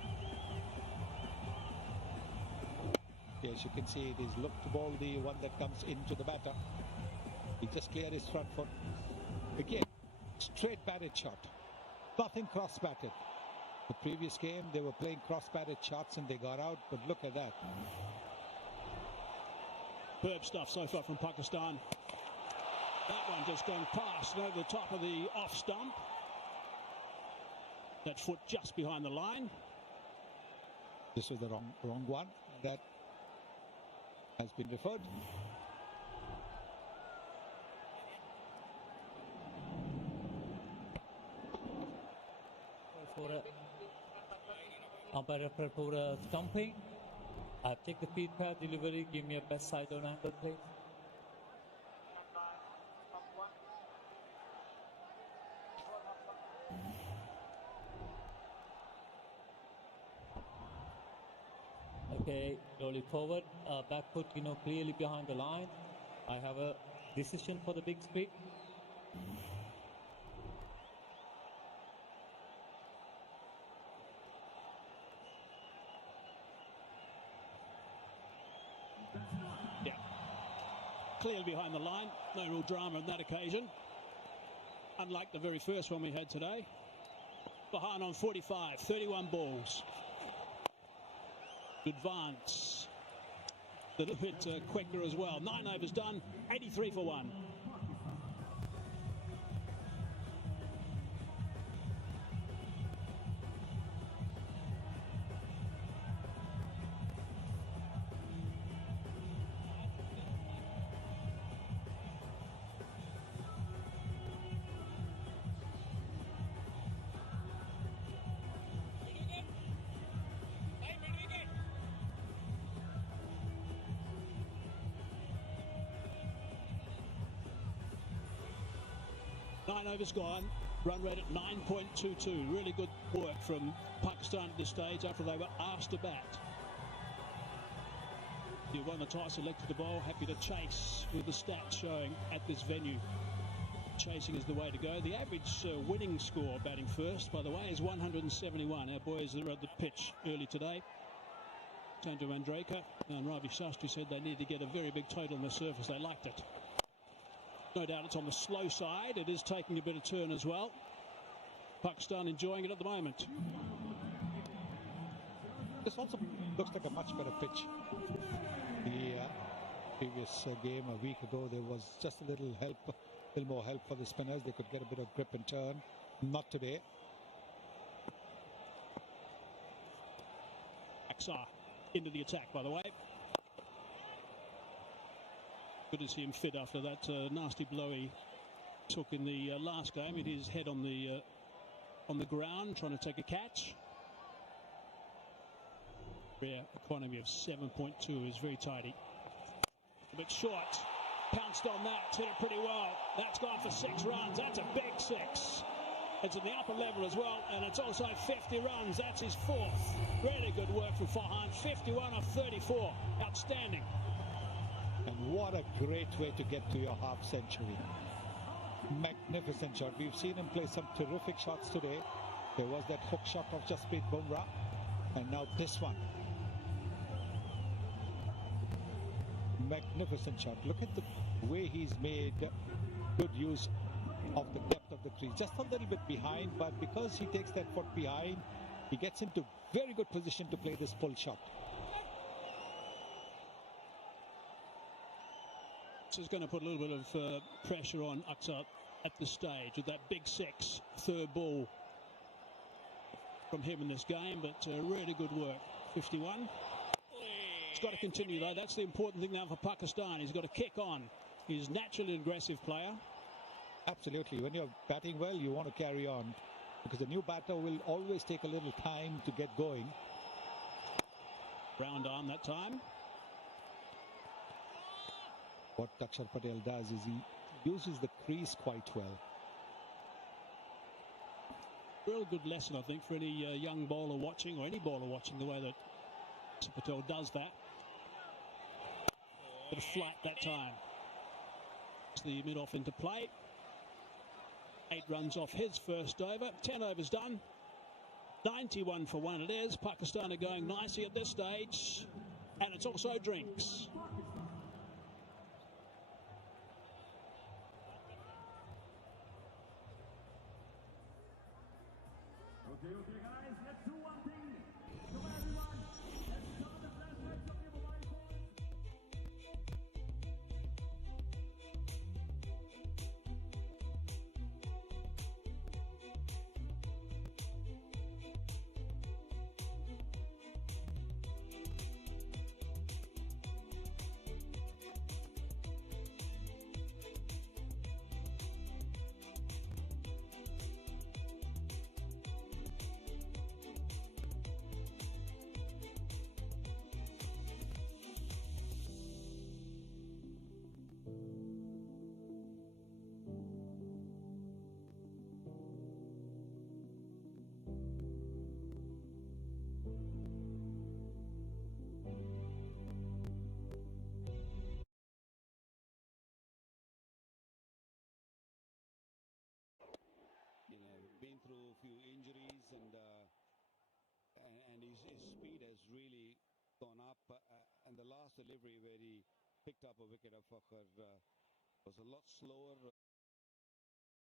Yes, you can see it is look to ball, the one that comes into the batter. He just cleared his front foot. Again, straight batted shot. Nothing cross batted. The previous game they were playing cross batted shots and they got out, but look at that. Superb stuff so far from Pakistan. That one just going past and over the top of the off stump. That foot just behind the line. This was the wrong one. That has been referred. Umpire for stumping. Check the feed path delivery. Give me a best side on angle, please. Okay, roll it forward. Back foot, clearly behind the line. I have a decision for the big split. Yeah. Clearly behind the line. No real drama on that occasion. Unlike the very first one we had today. Behind on 45, 31 balls. Advance. A little bit quicker as well. 9 overs done, 83 for 1. Nine overs gone, run rate at 9.22. Really good work from Pakistan at this stage after they were asked to bat. You won the toss, elected to bowl, happy to chase with the stats showing at this venue. Chasing is the way to go. The average winning score batting first, by the way, is 171. Our boys are at the pitch early today. Sanju Mandraker and Ravi Shastri said they needed to get a very big total on the surface. They liked it. No doubt it's on the slow side. It is taking a bit of turn as well. Pakistan enjoying it at the moment. This also looks like a much better pitch. The previous game a week ago, there was just a little more help for the spinners. They could get a bit of grip and turn. Not today. Aksar into the attack, by the way. Good to see him fit after that nasty blow he took in the last game. It is head on the ground, trying to take a catch. Rare economy of 7.2 is very tidy. A bit short. Pounced on that, hit it pretty well. That's gone for 6 runs. That's a big 6. It's in the upper level as well, and it's also 50 runs. That's his 4th. Really good work from Farhan. 51 off 34. Outstanding. And what a great way to get to your half century. Magnificent shot. We've seen him play some terrific shots today. There was that hook shot of Jasprit Bumrah, and now this one. Magnificent shot. Look at the way he's made good use of the depth of the crease. Just a little bit behind, but because he takes that foot behind, he gets into very good position to play this pull shot. Is going to put a little bit of pressure on Aksar at this stage with that big 6, 3rd ball from him in this game, but really good work. 51. He's got to continue though. That's the important thing now for Pakistan. He's got to kick on. He's naturally an aggressive player. Absolutely. When you're batting well, you want to carry on, because a new batter will always take a little time to get going. Round arm that time. What Akshar Patel does is he uses the crease quite well. Real good lesson, I think, for any young bowler watching, or any bowler watching, the way that Patel does that. Bit of flight that time. It's the mid-off into play. 8 runs off his first over. 10 overs done. 91 for 1 it is. Pakistan are going nicely at this stage. And it's also drinks. Okay, guys, let's do one thing. Come on, everyone. Let's start the flashbacks of your mobile a few injuries, and his speed has really gone up. And the last delivery where he picked up a wicket of Fakhar was a lot slower. Last delivery where he picked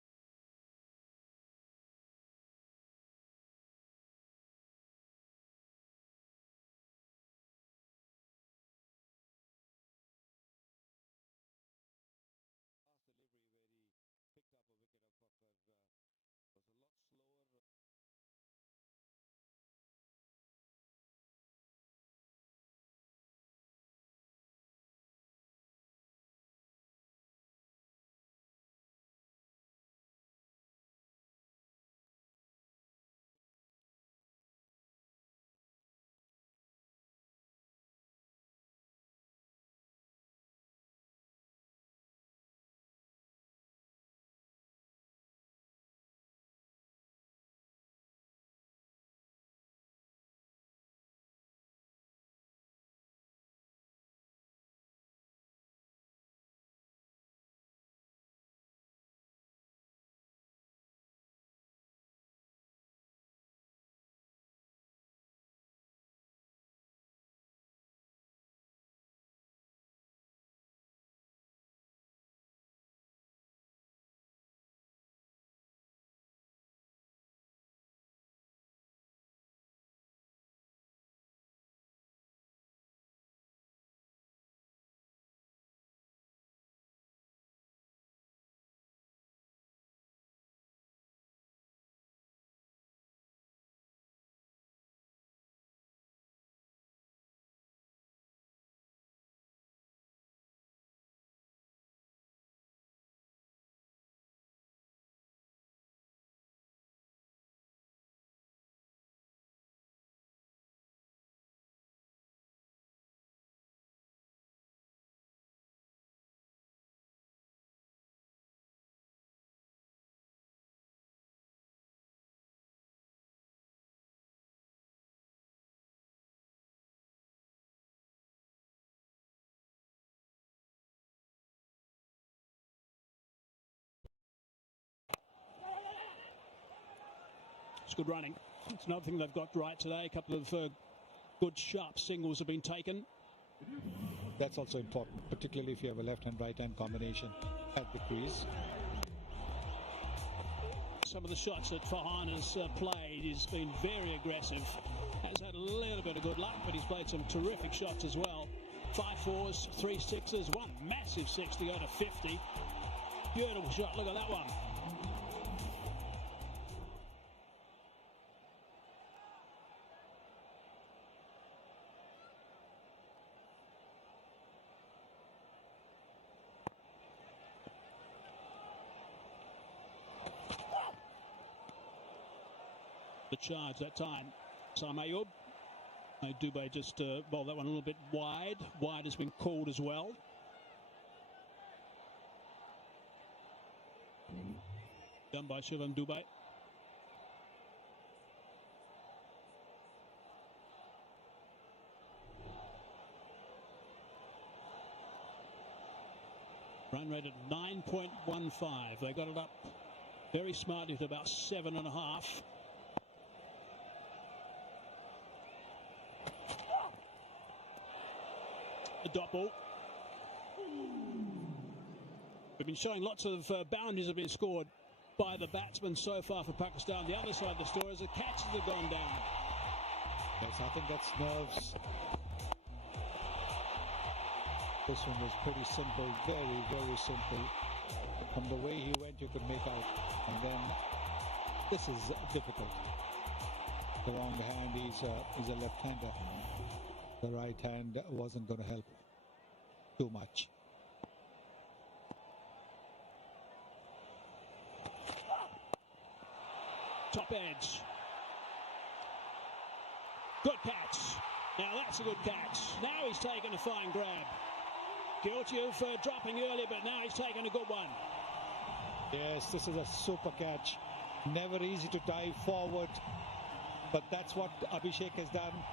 up a wicket of Fakhar was a lot slower. It's good running. It's another thing they've got right today. A couple of good sharp singles have been taken. That's also important, particularly if you have a left and right hand combination at the crease. Some of the shots that Farhan has played, he's been very aggressive. Has had a little bit of good luck, but he's played some terrific shots as well. 5 4s, 3 6s, one massive 6 to go to 50. Beautiful shot, look at that one. The charge that time. Sam Ayub. Dubey just bowled that one a little bit wide. Wide has been called as well. Done by Shivam Dubey. Run rate at 9.15. They got it up very smartly to about 7.5. A dot ball. We've been showing lots of boundaries have been scored by the batsmen so far for Pakistan. The other side of the story is the catches have gone down. Yes, I think that's nerves. This one was pretty simple, very, very simple. From the way he went, you could make out. And then this is difficult. The wrong hand, he's a left-hander. The right hand wasn't going to help too much. Top edge. Good catch. Now that's a good catch. Now he's taken a fine grab. Guilty of dropping earlier, but now he's taken a good one. Yes, this is a super catch. Never easy to dive forward, but that's what Abhishek has done.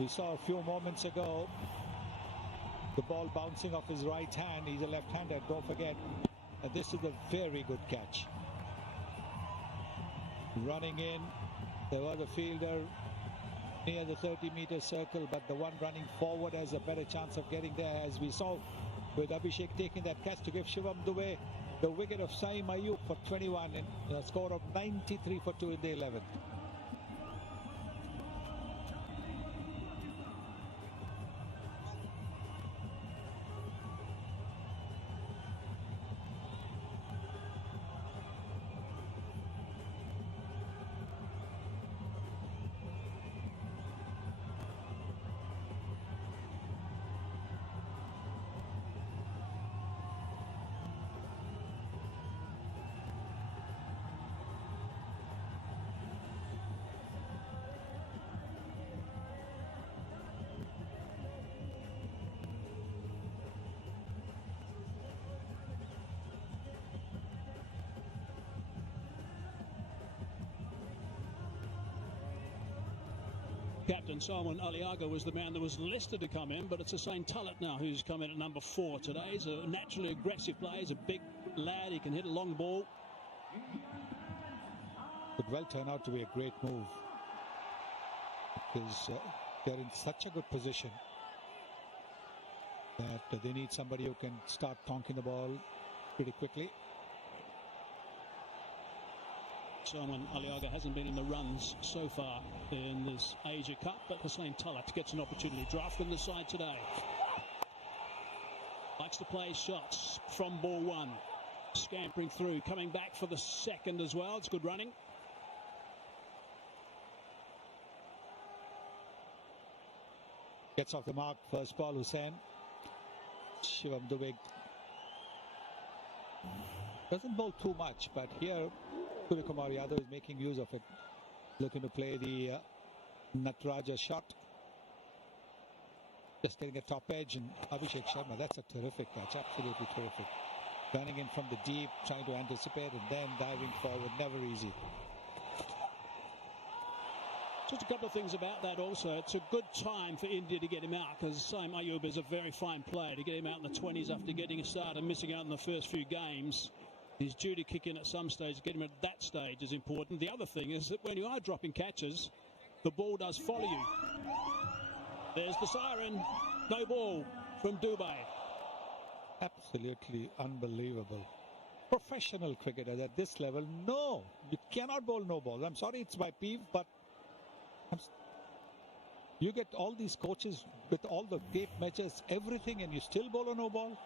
We saw a few moments ago the ball bouncing off his right hand. He's a left-hander, don't forget. And this is a very good catch. running in. There was a fielder near the 30-meter circle, but the one running forward has a better chance of getting there, as we saw with Abhishek taking that catch to give Shivam Dube the wicket of Saim Ayub for 21 and a score of 93 for 2 in the 11th. Captain Salman Aliaga was the man that was listed to come in, but it's Hussain Tullet now who's come in at number 4 today. He's a naturally aggressive player. He's a big lad. He can hit a long ball. Could well turn out to be a great move, because they're in such a good position that they need somebody who can start tonking the ball pretty quickly. Salman Aliaga hasn't been in the runs so far in this Asia Cup, but Hussain Tullet gets an opportunity. Draft from the side today. Likes to play shots from ball 1. Scampering through, coming back for the second as well. It's good running. Gets off the mark, first ball, Hussain. Shivam Dube doesn't bowl too much, but here Suryakumar Yadav is making use of it, looking to play the Nataraja shot. Just getting a top edge, and Abhishek Sharma, that's a terrific catch, absolutely terrific. Running in from the deep, trying to anticipate, and then diving forward, never easy. Just a couple of things about that also. It's a good time for India to get him out, because Saim Ayub is a very fine player. To get him out in the 20s after getting a start and missing out in the first few games, he's due to kick in at some stage. Get him at that stage is important. The other thing is that when you are dropping catches, the ball does follow you. There's the siren. No ball from Dube. Absolutely unbelievable. Professional cricketers at this level, no, you cannot bowl no ball. I'm sorry, it's my peeve, but you get all these coaches with all the tape measures, everything, and you still bowl a no ball.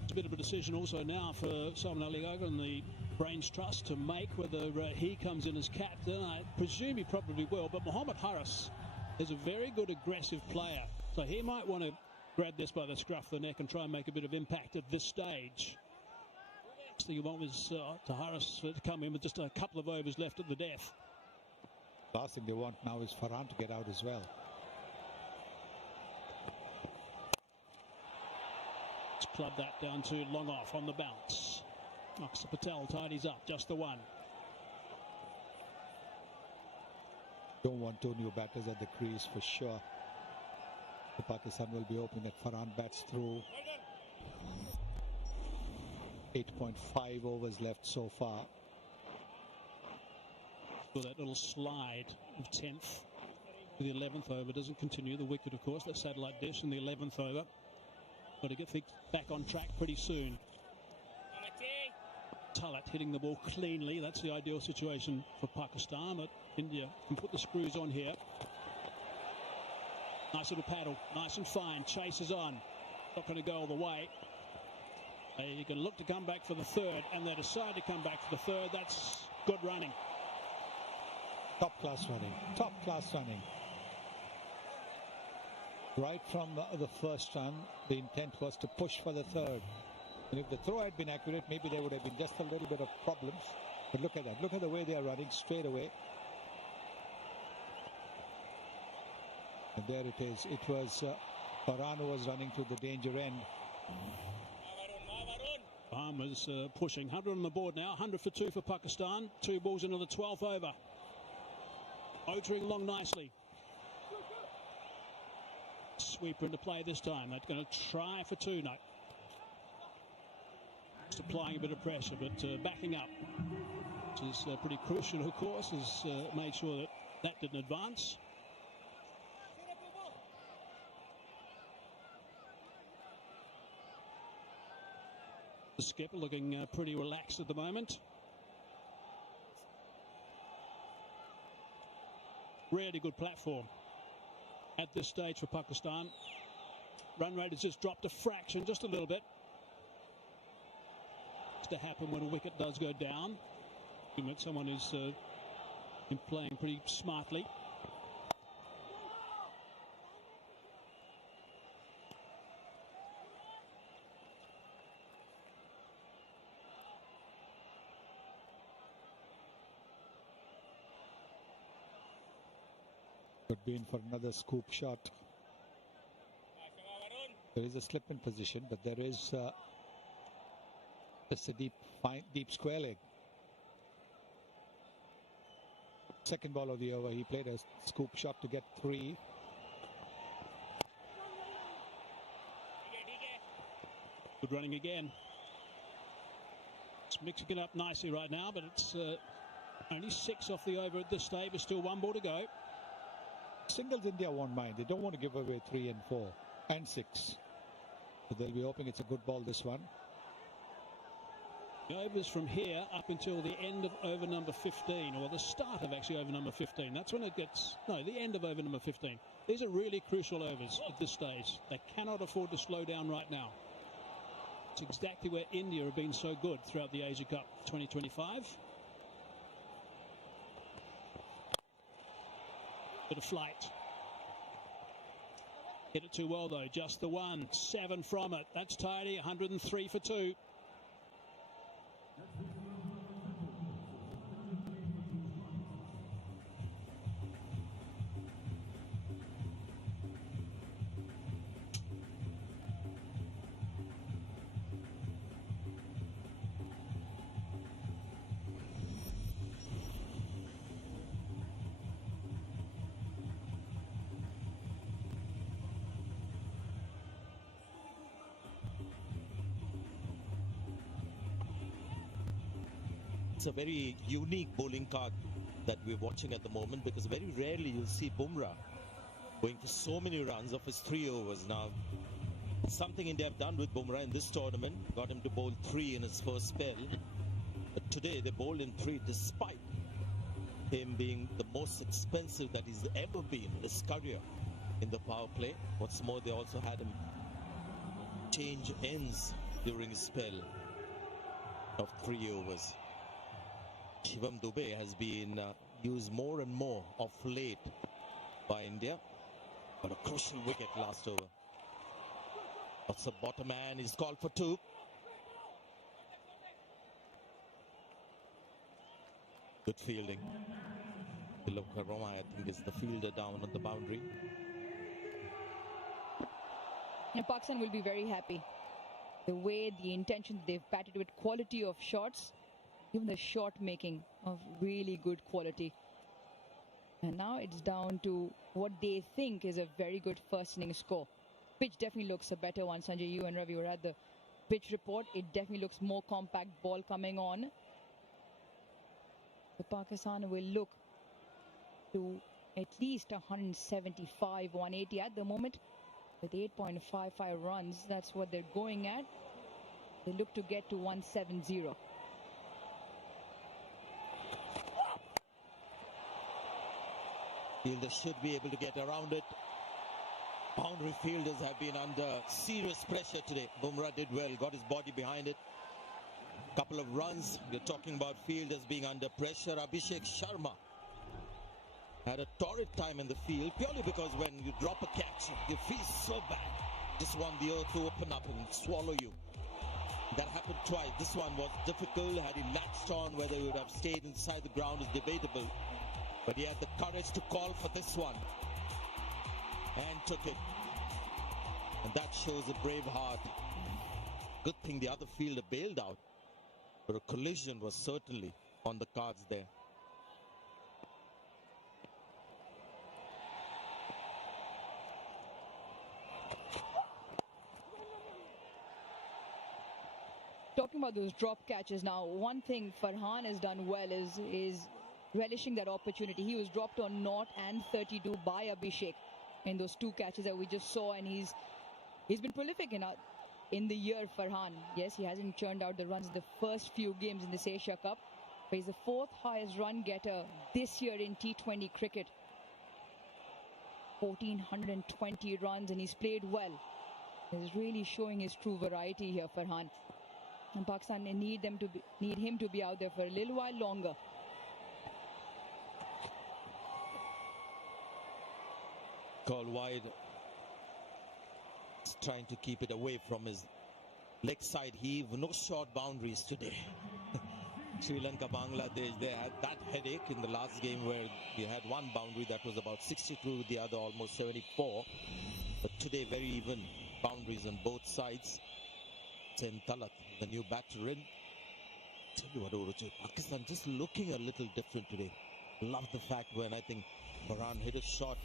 It's a bit of a decision also now for Salman Aliaga and the Brains Trust to make whether he comes in as captain. I presume he probably will, but Mohammad Haris is a very good aggressive player, so he might want to grab this by the scruff of the neck and try and make a bit of impact at this stage. The one was to Harris to come in with just a couple of overs left at the death. Last thing they want now is Farhan to get out as well. Let's club that down to long off on the bounce. Akshar Patel tidies up, just the one. Don't want two new batters at the crease for sure. The Pakistan will be hoping that Farhan bats through. 8.5 overs left so far. So that little slide of 10th to the 11th over doesn't continue. The wicket, of course, that satellite dish in the 11th over. Got to get things back on track pretty soon. Talat hitting the ball cleanly. That's the ideal situation for Pakistan, but India can put the screws on here. Nice little paddle, nice and fine. Chase is on. Not going to go all the way. You can look to come back for the third, and they decide to come back for the third. That's good running. Top class running. Top class running. Right from the first run, the intent was to push for the third. And if the throw had been accurate, maybe there would have been just a little bit of problems. But look at that. Look at the way they are running straight away. And there it is. It was Farhan who was running to the danger end. Farhan's pushing. 100 on the board now. 100 for 2 for Pakistan. 2 balls into the 12th over. Motoring along nicely. Sweeper into play this time. They're going to try for 2 now. Just applying a bit of pressure, but backing up. Which is pretty crucial, of course, is made sure that that didn't advance. The skipper looking pretty relaxed at the moment. Really good platform at this stage for Pakistan. Run rate has just dropped a fraction, just a little bit. It's to happen when a wicket does go down. Someone is been playing pretty smartly. Could be in for another scoop shot. There is a slip in position, but there is just a deep square leg. Second ball of the over, he played a scoop shot to get 3. Good running again. It's mixing it up nicely right now, but it's only 6 off the over at this stage. There's still 1 ball to go. Singles India won't mind. They don't want to give away 3 and 4 and 6. So they'll be hoping it's a good ball, this one. The overs from here up until the end of over number 15, or the start of actually over number 15. That's when it gets, no, the end of over number 15. These are really crucial overs at this stage. They cannot afford to slow down right now. It's exactly where India have been so good throughout the Asia Cup 2025. Bit of flight. Hit it too well though, just the one. 7 from it. That's tidy. 103 for 2. It's a very unique bowling card that we're watching at the moment, because very rarely you'll see Bumrah going for so many runs of his 3 overs. Now, it's something India have done with Bumrah in this tournament, got him to bowl 3 in his first spell. But today they bowled in 3 despite him being the most expensive that he's ever been in his career in the power play. What's more, they also had him change ends during his spell of 3 overs. Shivam Dube has been used more and more of late by India. But a crucial wicket last over. That's the bottom man. He's called for 2. Good fielding. Tilak Roma, I think, is the fielder down on the boundary. And Pakistan will be very happy. The way, the intention, they've batted with quality of shots, even the shot making of really good quality. And now it's down to what they think is a very good first inning score. Pitch definitely looks a better one. Sanjay, you and Ravi were at the pitch report. It definitely looks more compact ball coming on. The Pakistan will look to at least 175, 180 at the moment. With 8.55 runs, that's what they're going at. They look to get to 170. Fielders should be able to get around it. Boundary fielders have been under serious pressure today. Bumrah did well, got his body behind it. Couple of runs. We're talking about fielders being under pressure. Abhishek Sharma had a torrid time in the field purely because when you drop a catch, you feel so bad. Just want the earth to open up and swallow you. That happened twice. This one was difficult. Had he latched on, whether he would have stayed inside the ground is debatable. But he had the courage to call for this one and took it. And that shows a brave heart. Good thing the other fielder bailed out. But a collision was certainly on the cards there. Talking about those drop catches now, one thing Farhan has done well is relishing that opportunity. He was dropped on naught and 32 by Abhishek in those two catches that we just saw, and he's been prolific in the year, Farhan. Yes, he hasn't churned out the runs in the first few games in this Asia Cup, but he's the fourth highest run getter this year in T20 cricket. 1,420 runs, and he's played well. He's really showing his true variety here, Farhan. And Pakistan need him to be out there for a little while longer. Call wide. He's trying to keep it away from his leg side heave. No short boundaries today. Sri Lanka, Bangladesh, they had that headache in the last game where they had one boundary that was about 62, the other almost 74. But today, very even boundaries on both sides. Hussain Talat, the new batter in. Tell you what, Uruju, Pakistan just looking a little different today. Love the fact when I think Farhan hit a shot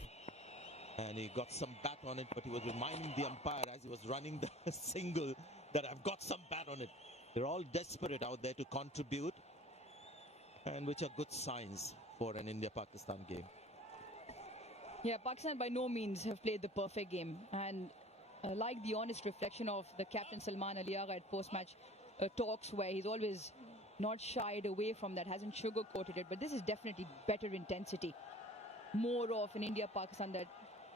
and he got some bat on it, but he was reminding the umpire as he was running the single that I've got some bat on it. They're all desperate out there to contribute, and which are good signs for an India-Pakistan game. Yeah, Pakistan by no means have played the perfect game, and like the honest reflection of the captain Salman Ali Agha at post-match talks, where he's always not shied away from that, hasn't sugar-coated it, but this is definitely better intensity. More of an India-Pakistan, that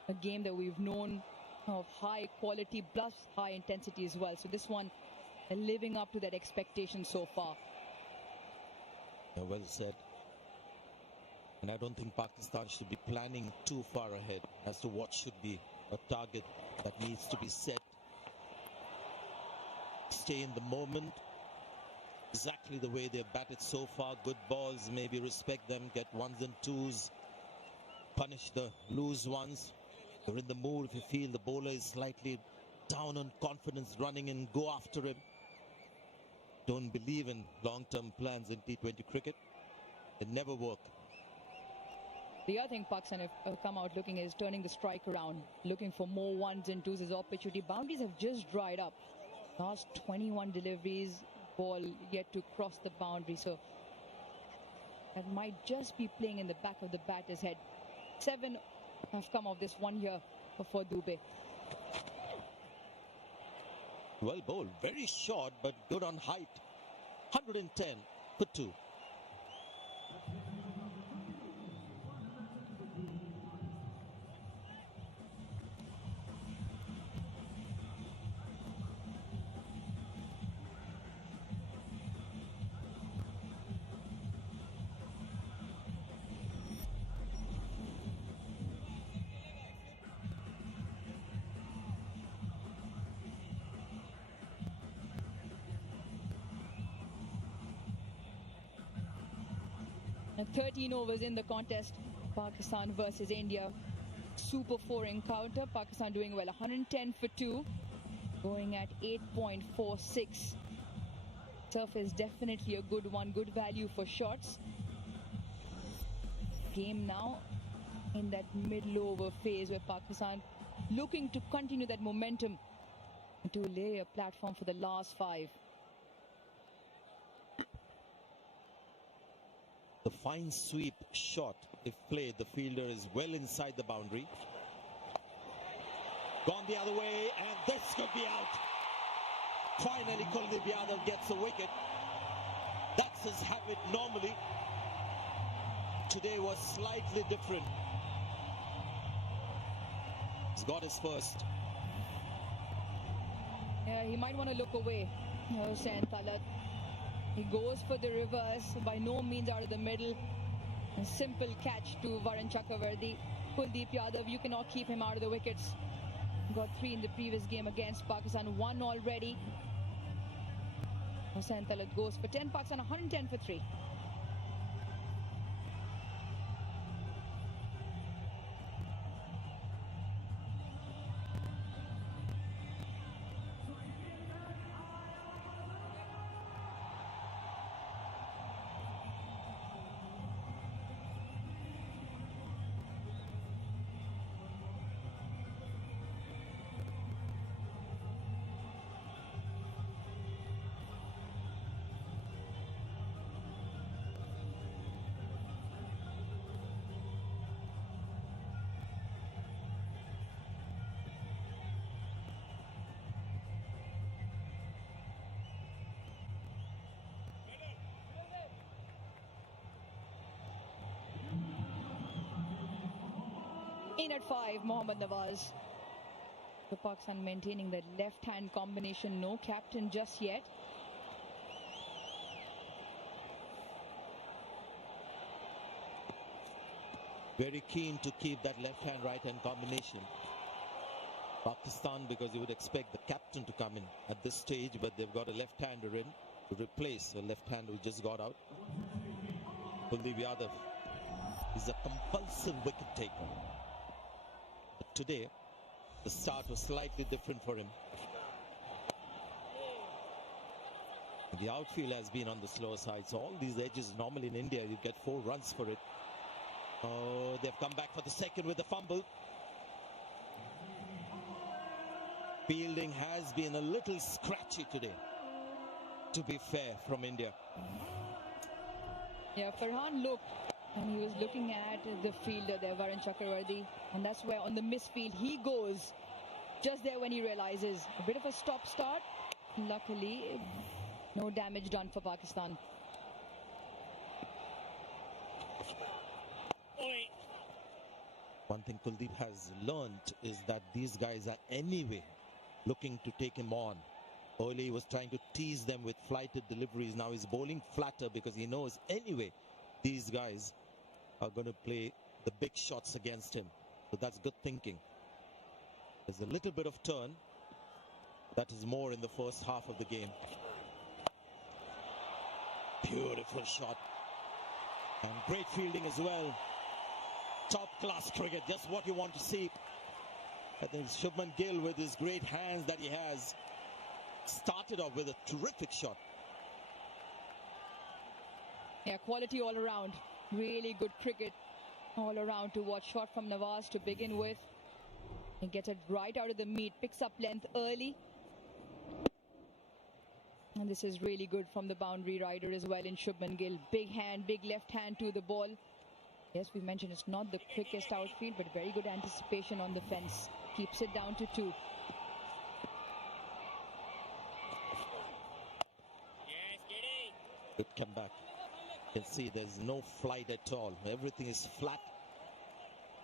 a game that we've known of high quality plus high intensity as well. So this one living up to that expectation so far. Yeah, well said. And I don't think Pakistan should be planning too far ahead as to what should be a target that needs to be set. Stay in the moment, exactly the way they've batted so far. Good balls, maybe respect them, get ones and twos, punish the loose ones. You're in the mood if you feel the bowler is slightly down on confidence, running in, go after him. Don't believe in long-term plans in T20 cricket. They never work. The other thing Pakistan have come out looking is turning the strike around, looking for more ones and twos as opportunity. Boundaries have just dried up. Last 21 deliveries, ball yet to cross the boundary. So that might just be playing in the back of the batter's head. 7 have come off this one here for Dube. Well bowled, very short but good on height. 110 for 2. 13 overs in the contest. Pakistan versus India. Super 4 encounter. Pakistan doing well. 110 for 2. Going at 8.46. Turf is definitely a good one. Good value for shots. Game now in that middle over phase where Pakistan looking to continue that momentum to lay a platform for the last 5. The fine sweep shot, if played, the fielder is well inside the boundary. Gone the other way, and this could be out. Finally, Kuldeep Yadav gets a wicket. That's his habit normally. Today was slightly different. He's got his first. Yeah, he might want to look away. Hussain Talat. He goes for the reverse, by no means out of the middle. A simple catch to Varun Chakravarti. Kuldeep Yadav, you cannot keep him out of the wickets. Got 3 in the previous game against Pakistan, 1 already. Hussain Talat goes for 10. Pakistan 110 for 3. In at 5, Mohammad Nawaz. The Pakistan maintaining that left-hand combination. No captain just yet. Very keen to keep that left-hand, right-hand combination. Pakistan, because you would expect the captain to come in at this stage, but they've got a left-hander in to replace a left-hander who just got out. Kuldeep Yadav is a compulsive wicket taker. But today, the start was slightly different for him. The outfield has been on the slower side, so all these edges, normally in India, you get 4 runs for it. Oh, they've come back for the second with the fumble. Fielding has been a little scratchy today, to be fair, from India. Yeah, Farhan looked, and he was looking at the fielder there, Varun Chakravarti, and that's where on the misfield he goes, just there when he realizes a bit of a stop-start. Luckily, no damage done for Pakistan. One thing Kuldeep has learned is that these guys are anyway looking to take him on. Earlier he was trying to tease them with flighted deliveries. Now he's bowling flatter because he knows anyway these guys are going to play the big shots against him. So that's good thinking. There's a little bit of turn. That is more in the first half of the game. Beautiful shot. And great fielding as well. Top class cricket, just what you want to see. I think Shubman Gill, with his great hands that he has, started off with a terrific shot. Yeah, quality all around. Really good cricket all around to watch. Shot from Nawaz to begin with. He gets it right out of the meat, picks up length early. And this is really good from the boundary rider as well in Shubman Gill. Big hand, big left hand to the ball. Yes, we mentioned it's not the quickest outfield, but very good anticipation on the fence. Keeps it down to 2. Good comeback. You can see there's no flight at all. Everything is flat.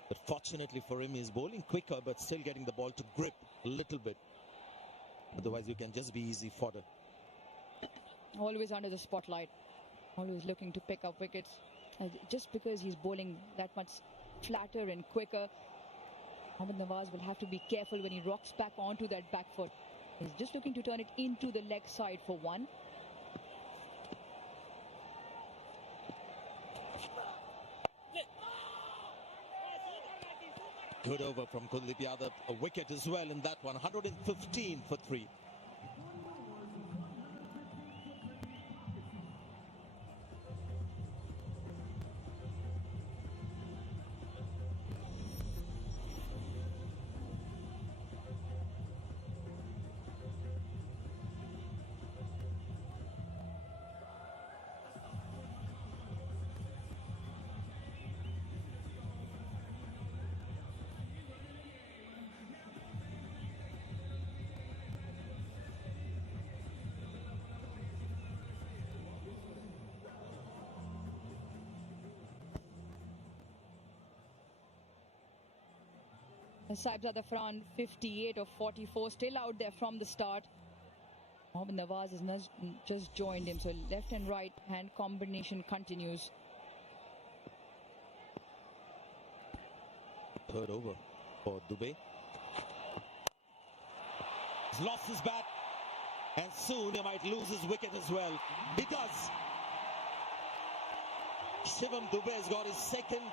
But fortunately for him, he's bowling quicker, but still getting the ball to grip a little bit. Otherwise, you can just be easy fodder. Always under the spotlight. Always looking to pick up wickets. Just because he's bowling that much flatter and quicker, Mohammad Nawaz will have to be careful when he rocks back onto that back foot. He's just looking to turn it into the leg side for 1. Good over from Kuldeep Yadav. A wicket as well in that one. 115 for 3. Saibzada Farhan 58 of 44, still out there from the start. Mohammad Nawaz has just joined him, so left and right hand combination continues. Third over for Dubey. He's lost his bat, and soon he might lose his wicket as well. He does. Shivam Dubey has got his second,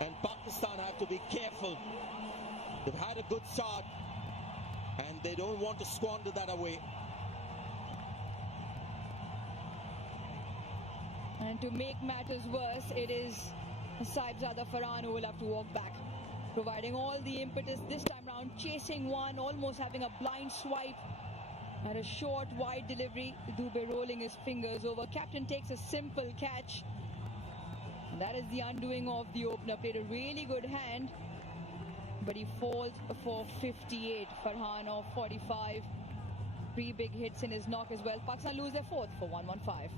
and Pakistan have to be careful. They've had a good start, and they don't want to squander that away. And to make matters worse, it is Saibzada Farhan who will have to walk back, providing all the impetus this time round, chasing one, almost having a blind swipe at a short wide delivery. Dubey rolling his fingers over. Captain takes a simple catch. And that is the undoing of the opener. Played a really good hand, but he falls for 58. Farhan of 45. 3 big hits in his knock as well. Pakistan lose their fourth for 115.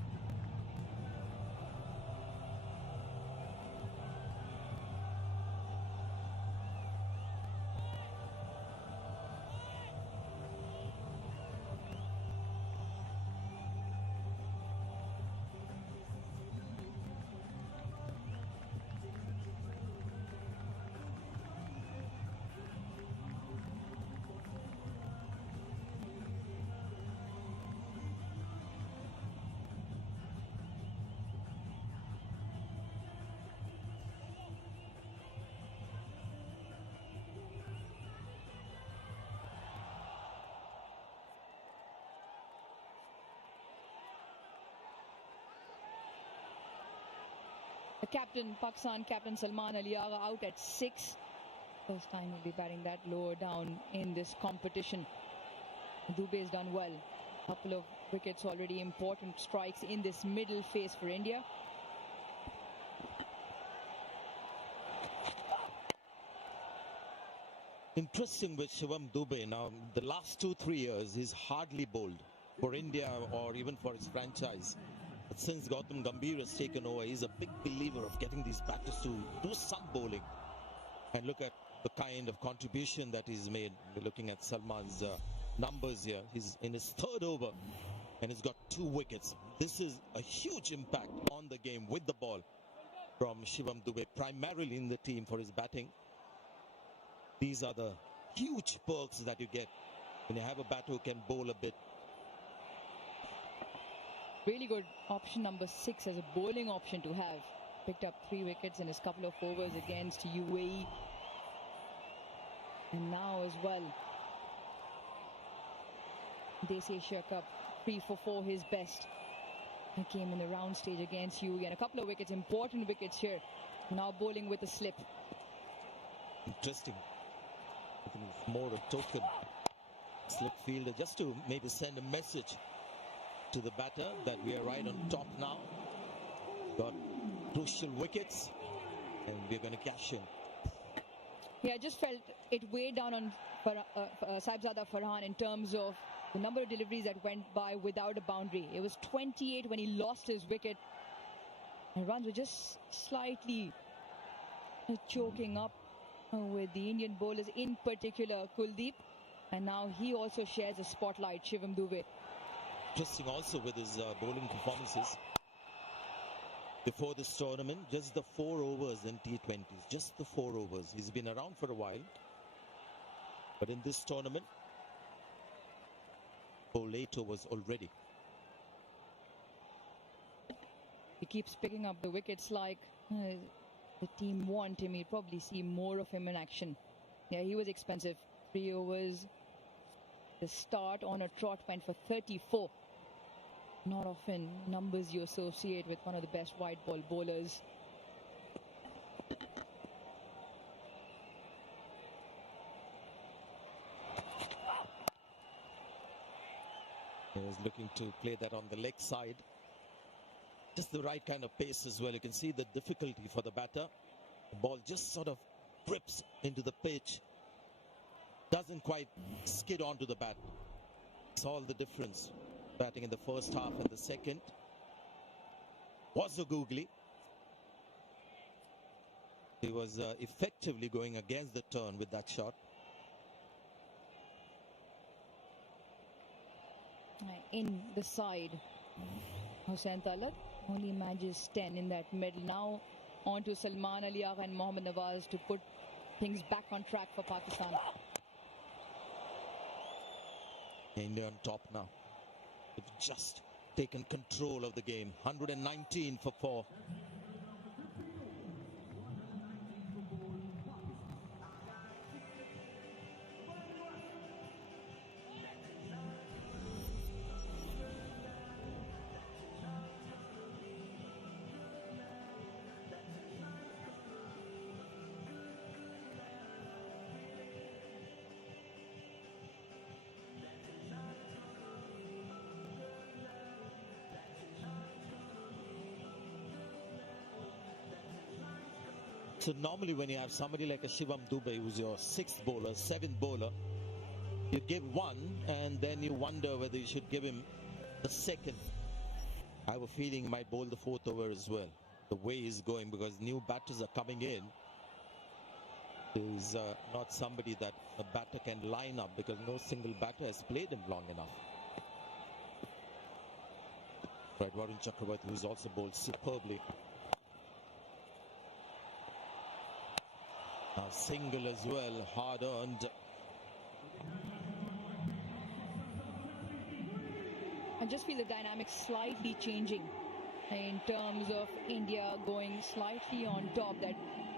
The captain, Pakistan captain Salman Ali Agha, out at 6. First time he'll be batting that lower down in this competition. Dubey has done well. Couple of wickets already, important strikes in this middle phase for India. Interesting with Shivam Dubey. Now, the last 2-3 years, he's hardly bowled for India or even for his franchise. But since Gautam Gambhir has taken over, he's a big believer of getting these batters to do some bowling. And look at the kind of contribution that he's made. We're looking at Salman's numbers here. He's in his third over and he's got 2 wickets. This is a huge impact on the game with the ball from Shivam Dubey, primarily in the team for his batting. These are the huge perks that you get when you have a batter who can bowl a bit. Really good option number 6 as a bowling option to have. Picked up 3 wickets in his couple of overs against UAE. And now as well, this Asia Cup 3 for 4, his best. He came in the round stage against UAE, and a couple of wickets, important wickets here. Now bowling with a slip. Interesting. I think it's more a token slip fielder, just to maybe send a message to the batter that we are right on top now. Got crucial wickets and we're going to cash in. Yeah, I just felt it weighed down on Saibzada Farhan in terms of the number of deliveries that went by without a boundary. It was 28 when he lost his wicket. And runs were just slightly choking up with the Indian bowlers, in particular Kuldeep. And now he also shares a spotlight, Shivam Dubey. Interesting also with his bowling performances before this tournament. Just the 4 overs in T20s, just the 4 overs. He's been around for a while, but in this tournament 4 late overs already. He keeps picking up the wickets like the team want him. You'd probably see more of him in action. Yeah, he was expensive. 3 overs. The start on a trot went for 34. Not often numbers you associate with one of the best white ball bowlers. He was looking to play that on the leg side. Just the right kind of pace as well. You can see the difficulty for the batter. The ball just sort of grips into the pitch. Doesn't quite skid onto the bat. It's all the difference. Batting in the first half and the second was a googly. He was effectively going against the turn with that shot. In the side, Hossain Talab only manages 10 in that middle. Now on to Salman Ali Agha and Mohammad Nawaz to put things back on track for Pakistan. India on top now. They've just taken control of the game. 119 for 4. So normally when you have somebody like a Shivam Dube who's your 6th bowler, 7th bowler, you give one and then you wonder whether you should give him the second. I have a feeling he might bowl the 4th over as well. The way he's going, because new batters are coming in. He's not somebody that a batter can line up, because no single batter has played him long enough. Right, Varun Chakravarti, who's also bowled superbly. Now single as well, hard earned. I just feel the dynamics slightly changing in terms of India going slightly on top. That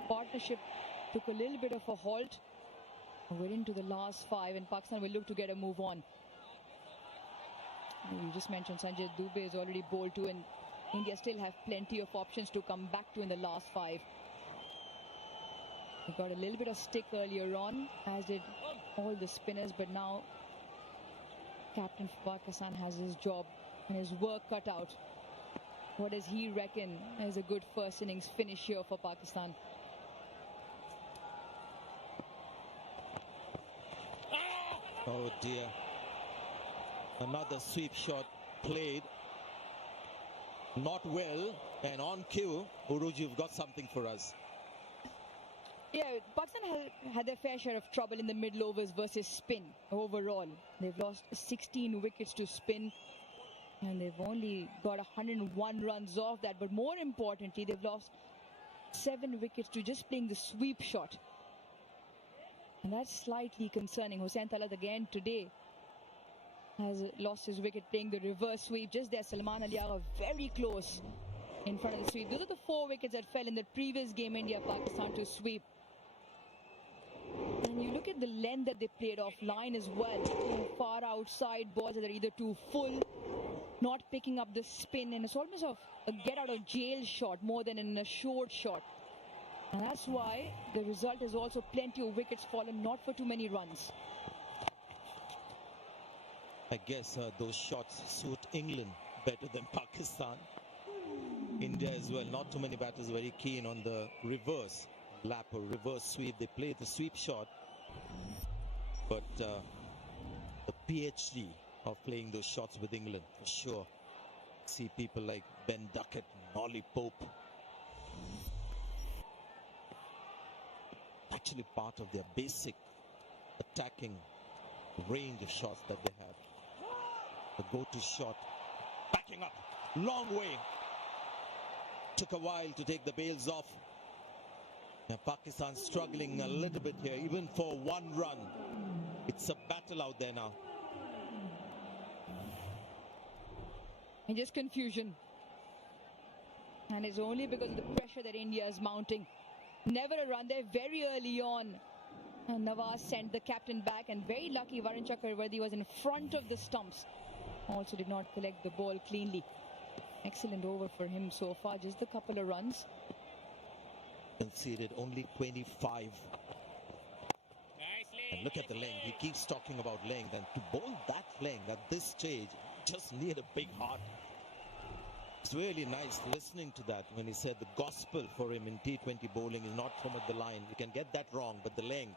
partnership took a little bit of a halt. We're into the last 5 and Pakistan will look to get a move on. You just mentioned Sanjay Dubey is already bowled 2 and India still have plenty of options to come back to in the last 5. He got a little bit of stick earlier on, as did all the spinners, but now captain for Pakistan has his job and his work cut out. What does he reckon is a good first innings finish here for Pakistan? Oh dear. Another sweep shot played. Not well, and on cue, Uruj, you've got something for us. Yeah, Pakistan had their fair share of trouble in the middle overs versus spin overall. They've lost 16 wickets to spin and they've only got 101 runs off that. But more importantly, they've lost 7 wickets to just playing the sweep shot. And that's slightly concerning. Hossain Talab again today has lost his wicket playing the reverse sweep. Just there, Salman Ali Agha very close in front of the sweep. Those are the 4 wickets that fell in the previous game, India-Pakistan to sweep. And you look at the length that they played offline as well. Far outside balls that are either too full, not picking up the spin, and it's almost a get out of jail shot more than in a short shot. And that's why the result is also plenty of wickets fallen, not for too many runs. I guess those shots suit England better than Pakistan. India as well, not too many batters very keen on the reverse lap or reverse sweep. They play the sweep shot, but the PhD of playing those shots with England, for sure. See people like Ben Duckett, Ollie Pope. Actually part of their basic attacking range of shots that they have. The go-to shot, backing up, long way. Took a while to take the bails off. Now Pakistan struggling a little bit here, even for 1 run. It's a battle out there now. And just confusion. And it's only because of the pressure that India is mounting. Never a run there very early on. And Nawaz sent the captain back, and very lucky Varun Chakravarti was in front of the stumps. Also did not collect the ball cleanly. Excellent over for him so far, just a couple of runs. Conceded only 25. And look at the length. He keeps talking about length, and to bowl that length at this stage just need a big heart. It's really nice listening to that when he said the gospel for him in T20 bowling is not from at the line. You can get that wrong, but the length,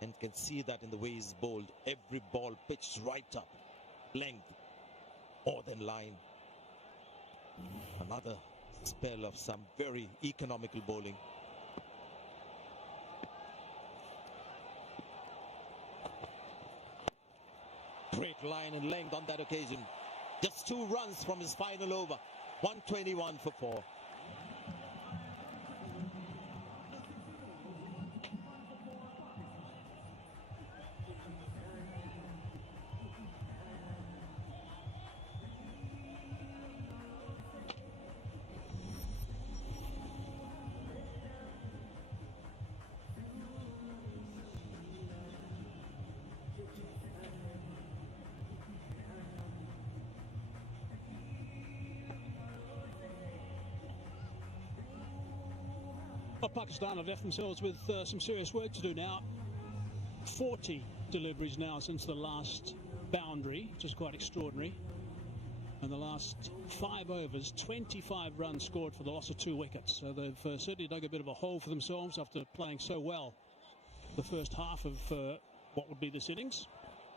and you can see that in the way he's bowled. Every ball pitched right up. Length more than line. Another spell of some very economical bowling. Great line and length on that occasion. Just 2 runs from his final over. 121 for 4. Well, Pakistan have left themselves with some serious work to do now. 40 deliveries now since the last boundary, which is quite extraordinary. And the last 5 overs, 25 runs scored for the loss of 2 wickets. So they've certainly dug a bit of a hole for themselves after playing so well the first half of what would be this innings.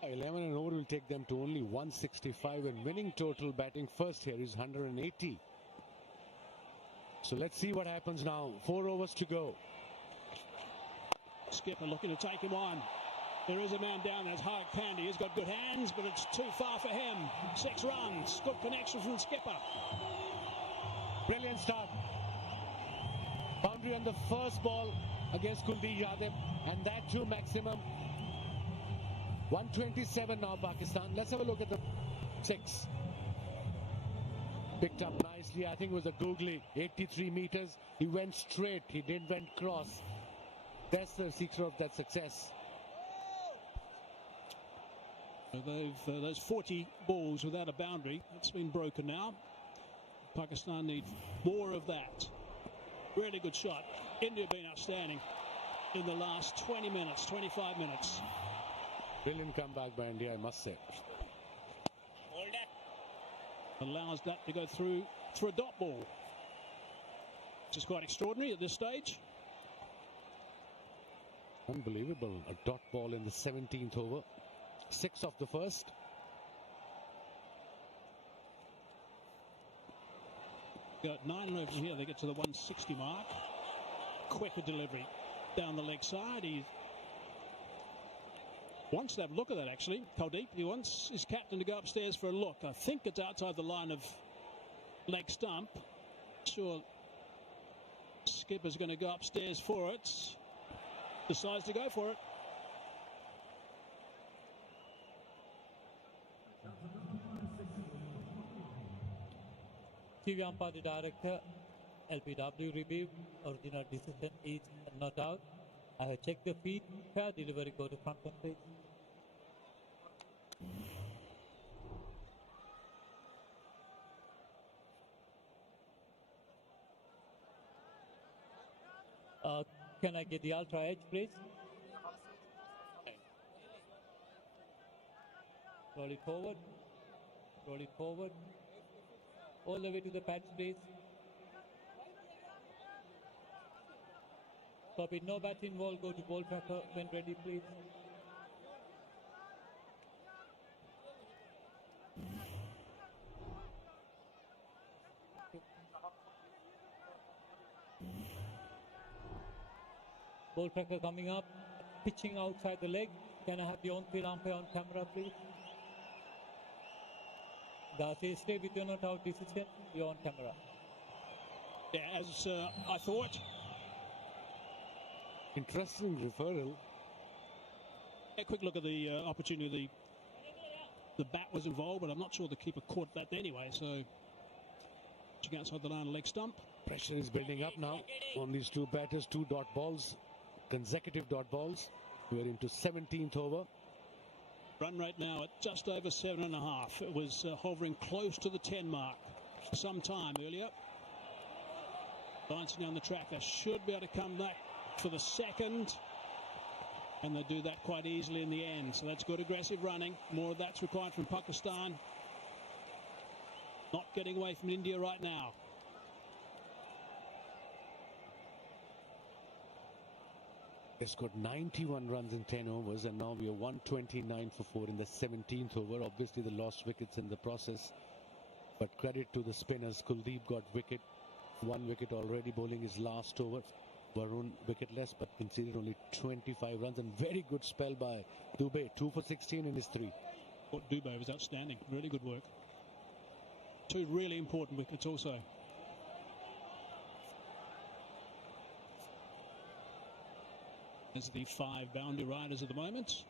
11 and over will take them to only 165, and winning total batting first here is 180. So let's see what happens now. 4 overs to go. Skipper looking to take him on. There is a man down there. It's Hardik Pandya. He's got good hands, but it's too far for him. 6 runs. Good connection from the skipper. Brilliant start. Boundary on the first ball against Kuldeep Yadav, and that too maximum. 127 now, Pakistan. Let's have a look at the 6. Picked up nicely. I think it was a googly. 83 meters. He went straight. He didn't went cross. That's the secret of that success. Those 40 balls without a boundary, that's been broken now. Pakistan need more of that. Really good shot. India been outstanding in the last 20 minutes, 25 minutes. Brilliant comeback by India, I must say. Allows that to go through for a dot ball, which is quite extraordinary at this stage. Unbelievable. A dot ball in the 17th over. 6 of the first. Got 9 over here. They get to the 160 mark. Quicker delivery down the leg side. He wants to have a look at that, actually. Kuldeep, he wants his captain to go upstairs for a look. I think it's outside the line of leg stump. Sure, skipper's going to go upstairs for it. Decides to go for it. TV umpire, the director, LPW review, original decision is not out. I have checked the feed, fair delivery, go to front country. Can I get the ultra edge, please? Roll it forward. Roll it forward. All the way to the pads, please. Copy, no bat involved. Go to ball tracker when ready, please. Ball tracker coming up, pitching outside the leg. Can I have the on-field umpire on camera, please? Garcia, stay with your not out decision. You're on camera. Yeah, as I thought. Interesting referral. A quick look at the opportunity. The bat was involved, but I'm not sure the keeper caught that anyway. So, outside the line of leg stump. Pressure is building up now on these two batters, two dot balls, consecutive dot balls. We're into 17th over. Run rate now at just over 7.5. It was hovering close to the 10 mark for some time earlier. Dancing down the track, they should be able to come back for the second. And they do that quite easily in the end. So that's good aggressive running. More of that's required from Pakistan. Not getting away from India right now. They scored 91 runs in 10 overs, and now we are 129 for 4 in the 17th over. Obviously, the lost wickets in the process. But credit to the spinners. Kuldeep got wicket. 1 wicket already, bowling his last over. Varun wicketless, but conceded only 25 runs. And very good spell by Dubey. 2 for 16 in his 3. Dubey was outstanding. Really good work. 2 really important wickets also. There's the 5 boundary riders at the moment.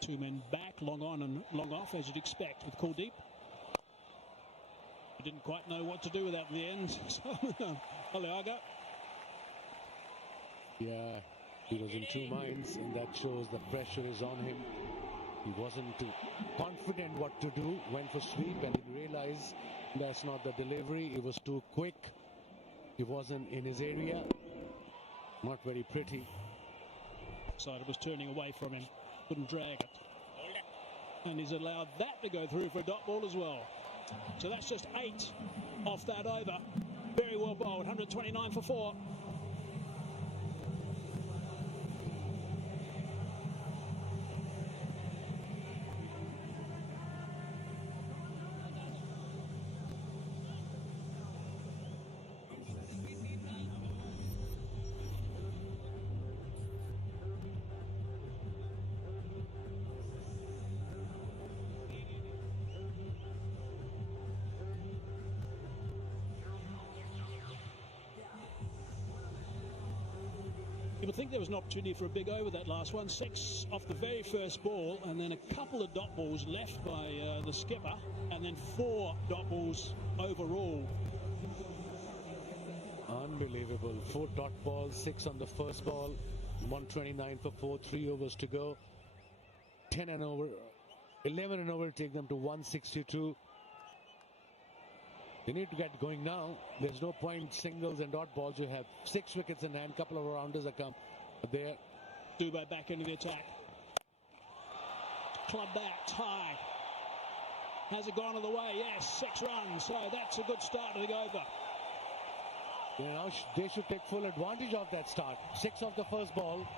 2 men back, long on and long off, as you'd expect with Kuldeep. He didn't quite know what to do with that in the end. So, Aliaga. Yeah, he was in 2 minds, and that shows the pressure is on him. He wasn't too confident what to do, went for sweep, and he realized that's not the delivery. It was too quick. He wasn't in his area. Not very pretty. Side was turning away from him. Couldn't drag it. And he's allowed that to go through for a dot ball as well. So that's just 8 off that over. Very well bowled. 129 for 4. You would think there was an opportunity for a big over that last one. 6 off the very first ball, and then a couple of dot balls left by the skipper, and then 4 dot balls overall. Unbelievable. 4 dot balls, 6 on the first ball, 129 for 4, 3 overs to go. 10 and over, 11 and over, take them to 162. They need to get going now. There's no point singles and dot balls. You have 6 wickets in hand. Couple of rounders have come there. Dubey back into the attack. Club that, tie. Has it gone all the way? Yes, 6 runs. So that's a good start to the over. Now they should take full advantage of that start. 6 off the first ball.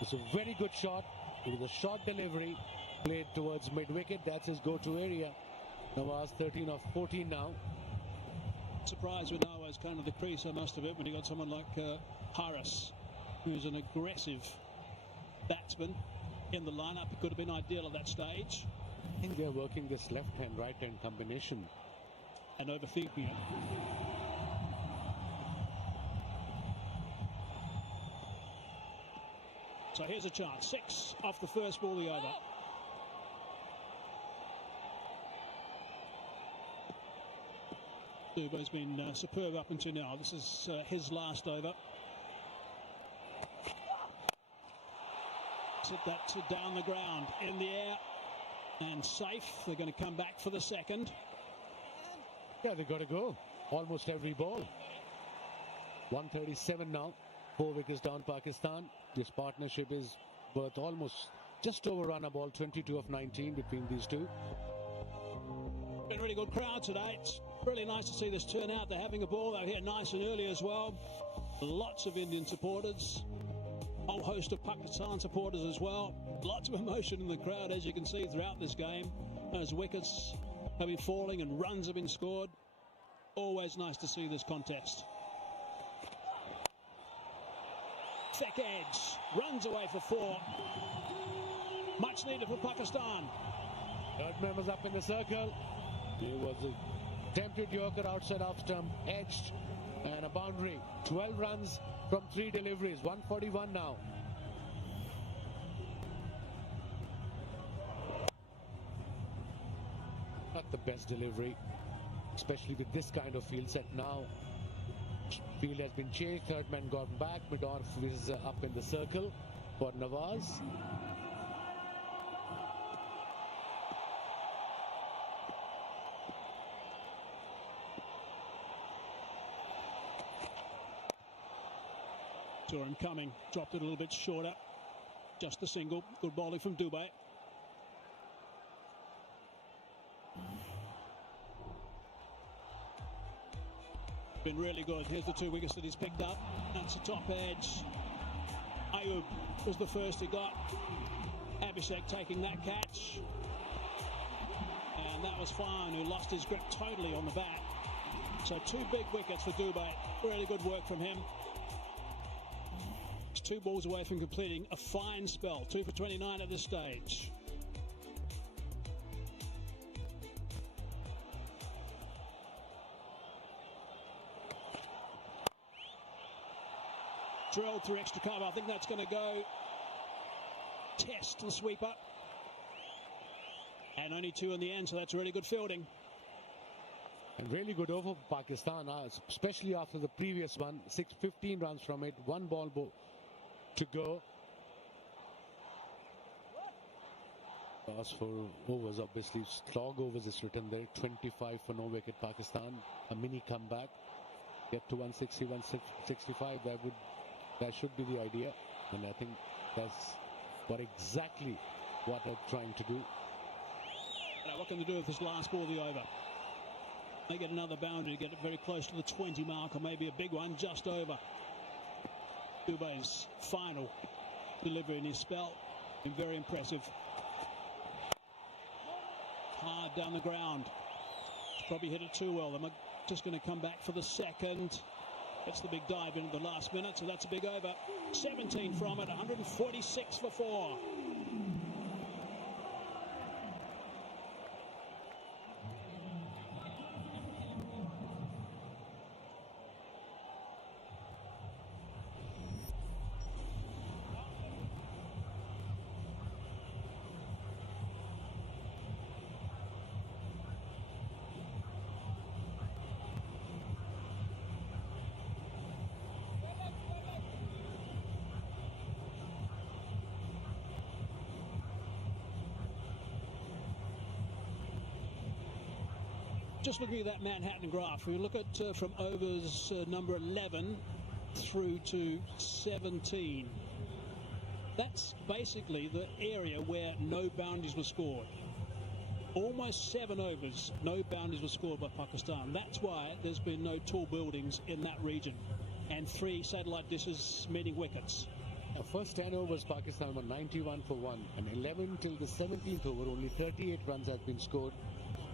It's a very good shot. It was a short delivery. Played towards mid-wicket. That's his go-to area. Nawaz 13 of 14 now. Surprised with Nawaz kind of the crease, I must admit, when you got someone like Harris, who's an aggressive batsman in the lineup. It could have been ideal at that stage. I think they're working this left-hand, right-hand combination. And overthinking it. So here's a chance. 6 off the first ball, the over. Dubey's been superb up until now. This is his last over. Sit that down the ground, in the air, and safe. They're going to come back for the second. Yeah, they've got to go. Almost every ball. 137 now. 4 wickets down Pakistan. This partnership is worth almost just over run a ball. 22 of 19 between these two. Been a really good crowd today. It's really nice to see this turnout. They're having a ball. They're here nice and early as well. Lots of Indian supporters. Whole host of Pakistan supporters as well. Lots of emotion in the crowd, as you can see throughout this game. As wickets have been falling and runs have been scored. Always nice to see this contest. Thick edge. Runs away for 4. Much needed for Pakistan. Third man was up in the circle. There was a tempted Yorker outside off stump, edged, and a boundary. 12 runs from 3 deliveries. 141 now. Not the best delivery. especially with this kind of field set. Now field has been changed, third man gone back, Midor is up in the circle for Nawaz. Saw him coming, dropped it a little bit shorter. Just a single. Good bowling from Dubey. Been really good. Here's the 2 wickets that he's picked up. That's the top edge. Ayub was the first he got. Abhishek taking that catch. And that was Fine, who lost his grip totally on the bat. So 2 big wickets for Dubey. Really good work from him. 2 balls away from completing a fine spell. 2 for 29 at this stage. Drilled through extra cover. I think that's going to go. Test the sweeper. And only 2 in the end, so that's really good fielding. And really good over for Pakistan, especially after the previous one. 15 runs from it, 1 ball to go. As for overs, obviously slog overs is written there. 25 for no wicket Pakistan. A mini comeback. Get to 160, 165. That should be the idea. And I think that's exactly what they're trying to do. Now, what can they do with this last ball of the over? They get another boundary to get it very close to the 20 mark, or maybe a big one just over. Dubey's final delivery in his spell. Been very impressive. Hard down the ground. Probably hit it too well. They're just going to come back for the second. That's the big dive in at the last minute, so that's a big over. 17 from it, 146 for 4. Just looking at that Manhattan graph, we look at from overs number 11 through to 17. That's basically the area where no boundaries were scored. Almost 7 overs, no boundaries were scored by Pakistan. That's why there's been no tall buildings in that region. And 3 satellite dishes meeting wickets. The first 10 overs, Pakistan were 91 for 1. And 11 till the 17th over, only 38 runs had been scored,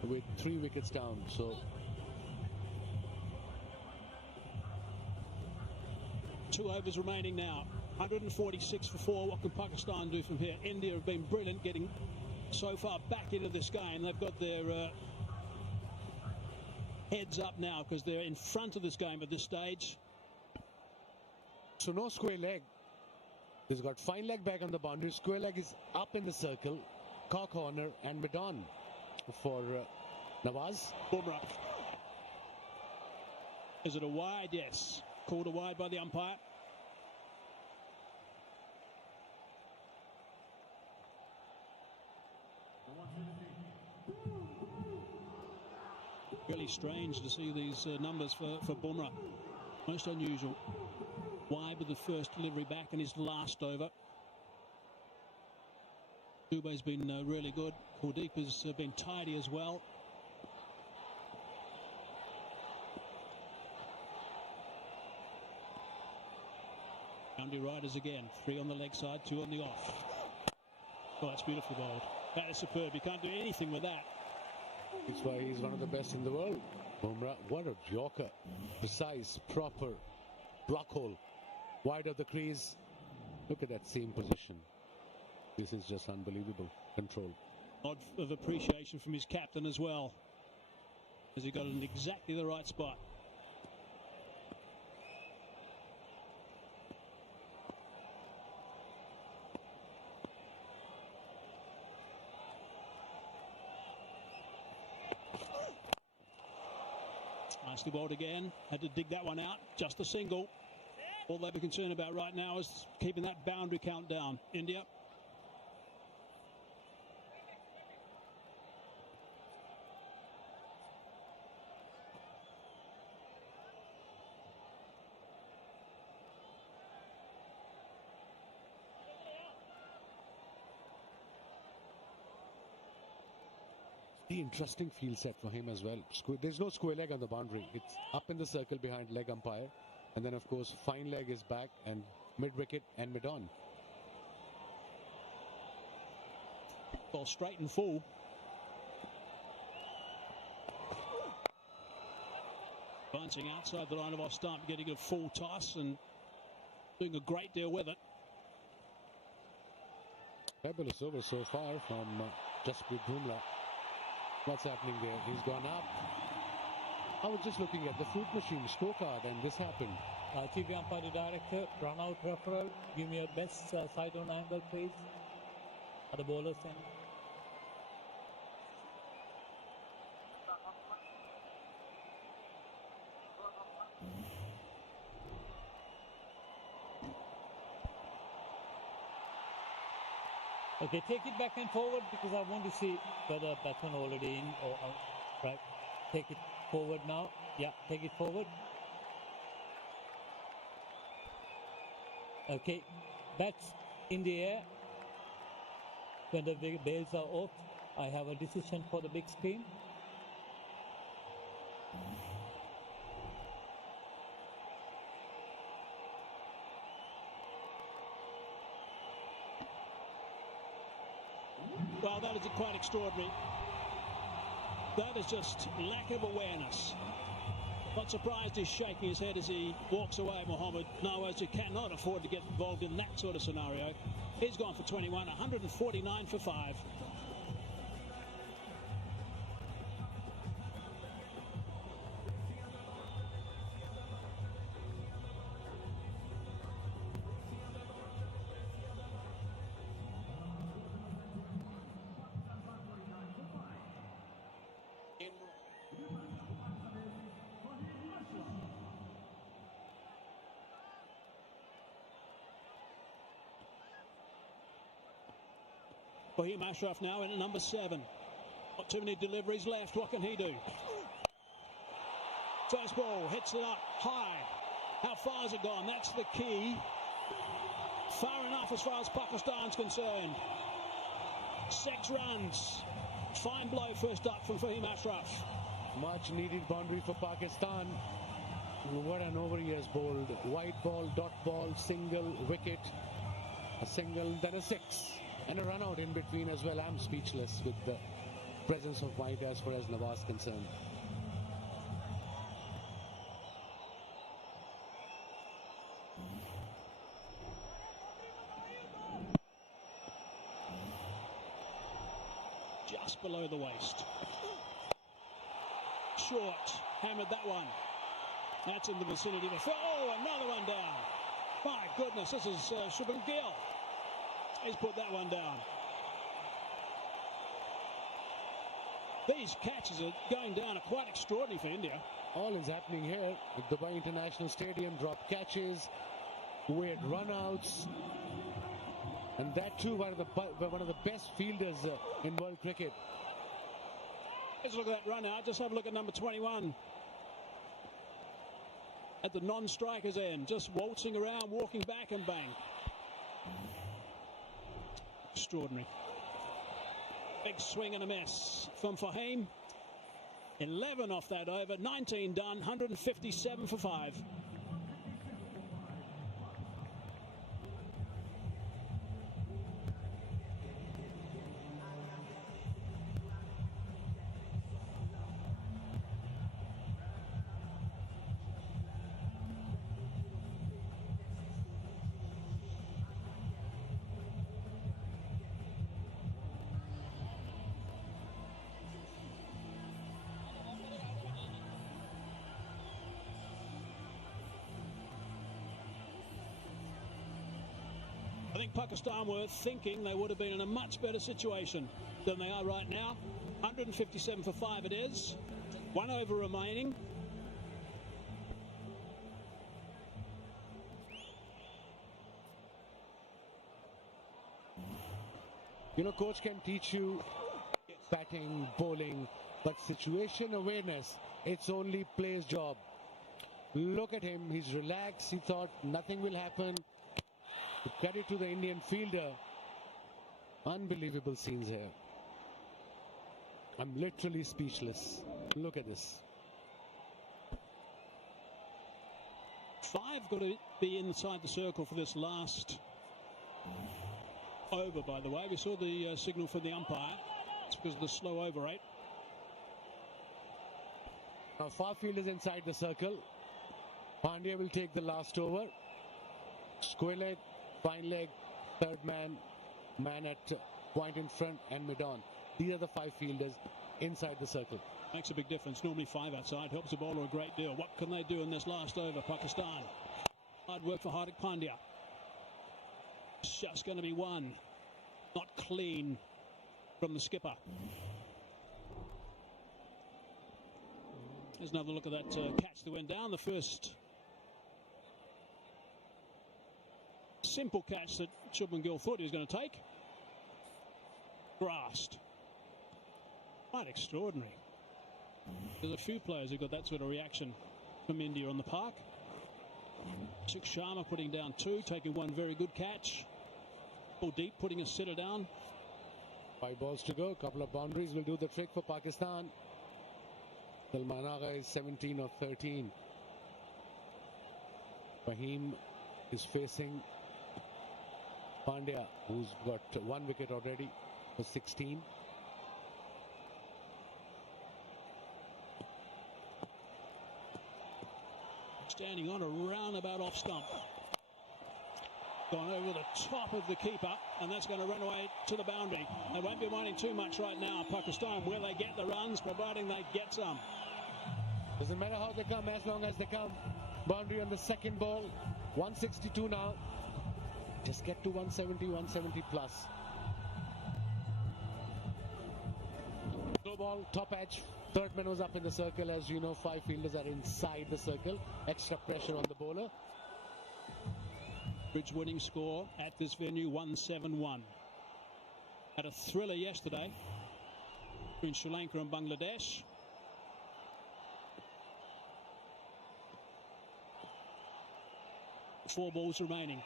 with 3 wickets down. So 2 overs remaining now. 146 for 4. What can Pakistan do from here? India have been brilliant getting so far back into this game. They've got their heads up now because they're in front of this game at this stage. So no square leg. He's got fine leg back on the boundary. Square leg is up in the circle. Cock corner and mid-on for Nawaz. Bumrah. Is it a wide? Yes. Called a wide by the umpire. Really strange to see these numbers for Bumrah. Most unusual. Wide with the first delivery back in his last over. Dubey's been really good. Kuldeep has been tidy as well. Boundary riders again. 3 on the leg side, 2 on the off. Oh, that's beautifully bowled. That is superb. You can't do anything with that. That's why he's one of the best in the world. Bumrah, what a Yorker. Precise, proper, block hole. Wide of the crease. Look at that same position. This is just unbelievable control. Nod of appreciation from his captain as well, as he got in exactly the right spot. Nicely bowled again. Had to dig that one out. Just a single. All they'll be concerned about right now is keeping that boundary count down. India. The interesting field set for him as well. There's no square leg on the boundary. It's up in the circle behind leg umpire. And then, of course, fine leg is back and mid-wicket and mid-on. Ball straight and full. Bouncing outside the line of off stump, getting a full toss and doing a great deal with it. Fabulous over so far from Jasprit Bumrah. What's happening there? He's gone up. I was just looking at the fruit machine scorecard and this happened. TV umpire director, run out referral. Give me your best side on angle, please. At the bowler's end. Okay, take it back and forward because I want to see whether batsman already in or out. Right, take it forward now. Yeah, take it forward. Okay, bats in the air. When the bails are off, I have a decision for the big screen. Well, that is quite extraordinary. That is just lack of awareness. Not surprised he's shaking his head as he walks away, Mohammed. No, as you cannot afford to get involved in that sort of scenario. He's gone for 21, 149 for 5. Fahim Ashraf now in at number 7. Not too many deliveries left. What can he do? First ball hits it up high. How far has it gone? That's the key. Far enough as far as Pakistan's concerned. 6 runs. Fine blow first up from Fahim Ashraf. Much needed boundary for Pakistan. What an over he has bowled. White ball, dot ball, single, wicket. A single, then a 6. And a run out in between as well. I'm speechless with the presence of white as far as Nawaz concerned. Just below the waist. Short. Hammered that one. That's in the vicinity of the... Oh, another one down. My goodness, this is Shubman Gill. He's put that one down. These catches are going down are quite extraordinary for India. All is happening here at Dubai International Stadium. Drop catches, weird runouts, and that too one of the best fielders in world cricket. Let's look at that run out. Just have a look at number 21. At the non-striker's end, just waltzing around, walking back and bang. Extraordinary. Big swing and a miss from Fahim. 11 off that over, 19 done, 157 for 5. I think Pakistan were thinking they would have been in a much better situation than they are right now. 157 for 5 it is. 1 over remaining. You know, coach can teach you batting, bowling, but situation awareness, it's only player's job. Look at him, he's relaxed, he thought nothing will happen. Credit to the Indian fielder. Unbelievable scenes here. I'm literally speechless. Look at this. 5 got to be inside the circle for this last over, by the way. We saw the signal from the umpire. It's because of the slow over rate. Now far field is inside the circle. Pandya will take the last over. Square leg, fine leg, third man, man at point in front and mid on. These are the 5 fielders inside the circle. Makes a big difference. Normally 5 outside helps the bowler a great deal. What can they do in this last over, Pakistan? Hard work for Hardik Pandya. Just going to be one. Not clean from the skipper. Here's another look at that catch that went down. The first simple catch that Shubman Gill thought he was going to take. Grasped. Quite extraordinary. There's a few players who got that sort of reaction from India on the park. Sik Sharma putting down 2, taking one very good catch. All deep, putting a sitter down. 5 balls to go, couple of boundaries will do the trick for Pakistan. Salman Agha is 17 or 13. Fahim is facing Pandya, who's got 1 wicket already for 16. Standing on a roundabout off stump. Gone over the top of the keeper, and that's going to run away to the boundary. They won't be wanting too much right now. Pakistan, will they get the runs, providing they get some? Doesn't matter how they come, as long as they come. Boundary on the second ball. 162 now. Just get to 170, 170 plus. Slow ball, top edge. Third man was up in the circle. As you know, 5 fielders are inside the circle. Extra pressure on the bowler. Bridge winning score at this venue, 171. Had a thriller yesterday between Sri Lanka and Bangladesh. Four balls remaining.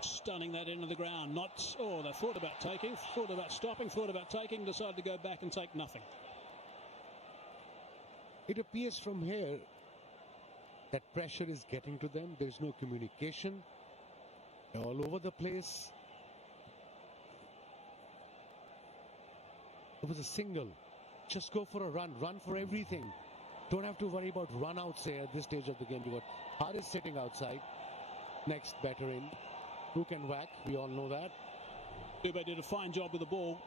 Stunning that into the ground. Not, oh, they thought about taking, thought about stopping, thought about taking, decided to go back and take nothing. It appears from here that pressure is getting to them. There's no communication. They're all over the place. It was a single. Just go for a run. Run for everything. Don't have to worry about run outs here at this stage of the game. You got Haris sitting outside. Next batter in. Who can whack? We all know that. Dubé did a fine job with the ball.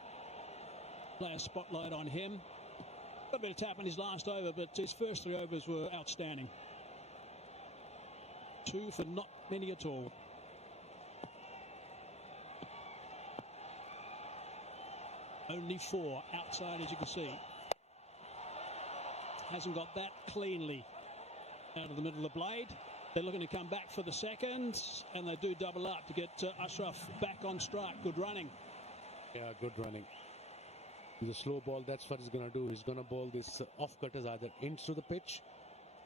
Play a spotlight on him. Got a bit of tap in his last over, but his first 3 overs were outstanding. 2 for not many at all. Only 4 outside, as you can see. Hasn't got that cleanly out of the middle of the blade. They're looking to come back for the second, and they do double up to get Ashraf back on strike. Good running. Yeah, good running. The slow ball, that's what he's going to do. He's going to bowl this off-cutters either into the pitch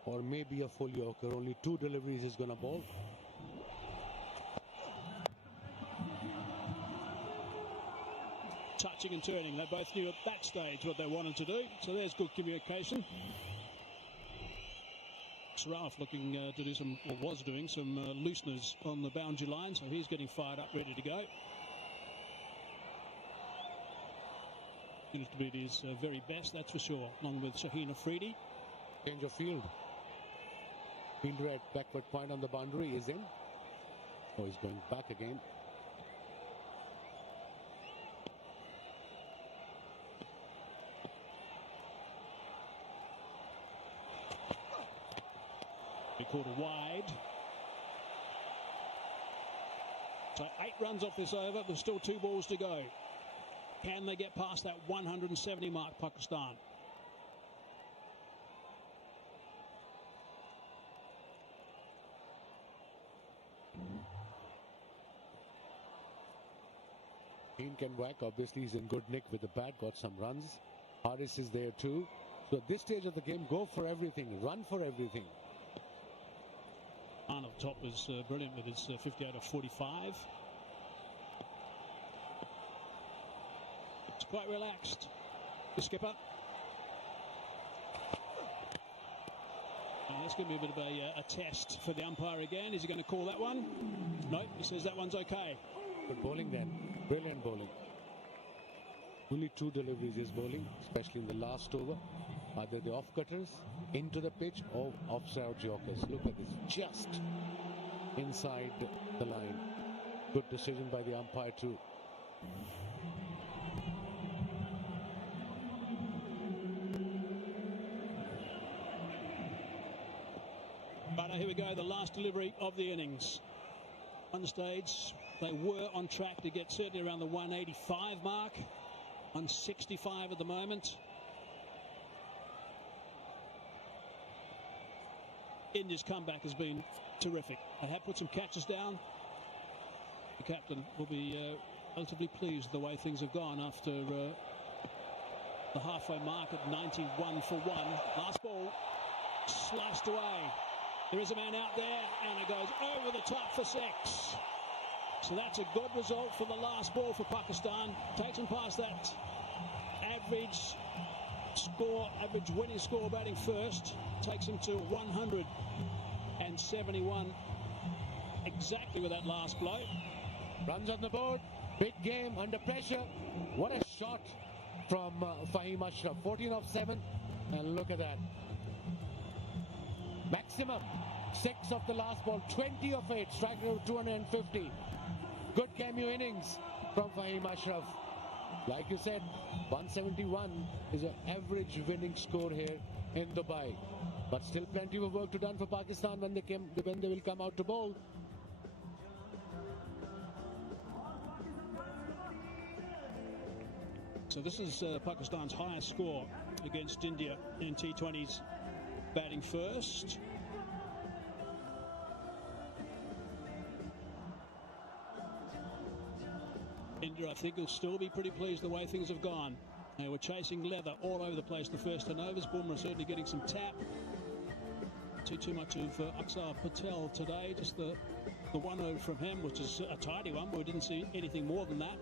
or maybe a full yorker. Only 2 deliveries he's going to bowl. Touching and turning. They both knew at that stage what they wanted to do. So there's good communication. Sharaf looking to do some, or was doing some looseners on the boundary line. So he's getting fired up, ready to go. Seems to be at his very best, that's for sure, along with Shaheen Afridi. Change of field. Fielder at backward point on the boundary is in. Oh, he's going back again. He caught a wide. So 8 runs off this over. There's still 2 balls to go. Can they get past that 170 mark, Pakistan? Dean can whack. Obviously, he's in good nick with the bat, got some runs. Haris is there too. So at this stage of the game, go for everything, run for everything. Arnold top was brilliant with his 58 of 45. It's quite relaxed. The skipper. And that's going to be a bit of a test for the umpire again. Is he going to call that one? No, he says that one's okay. Good bowling then. Brilliant bowling. Only 2 deliveries is bowling, especially in the last over. Either the off-cutters into the pitch or offside Yorkers. Look at this. Just inside the line. Good decision by the umpire too. But here we go, the last delivery of the innings. One stage, they were on track to get certainly around the 185 mark. 165 at the moment. India's comeback has been terrific. They have put some catches down. The captain will be relatively pleased with the way things have gone after the halfway mark at 91 for 1. Last ball sliced away. There is a man out there, and it goes over the top for 6. So that's a good result for the last ball for Pakistan. Takes them past that average score, average winning score batting first. Takes them to 171. Exactly with that last blow. Runs on the board. Big game under pressure. What a shot from Fahim Ashraf. 14 of 7. And look at that. Maximum 6 of the last ball. 20 of 8. Striking out 250. Good cameo innings from Fahim Ashraf. Like you said, 171 is an average winning score here in Dubai. But still plenty of work to done for Pakistan when they will come out to bowl. So this is Pakistan's highest score against India in T20s, batting first. India, I think, will still be pretty pleased the way things have gone. They were chasing leather all over the place the first 10 overs. Bumrah certainly getting some tap. Too much of Akshar Patel today. Just the one over from him, which is a tidy one, but we didn't see anything more than that.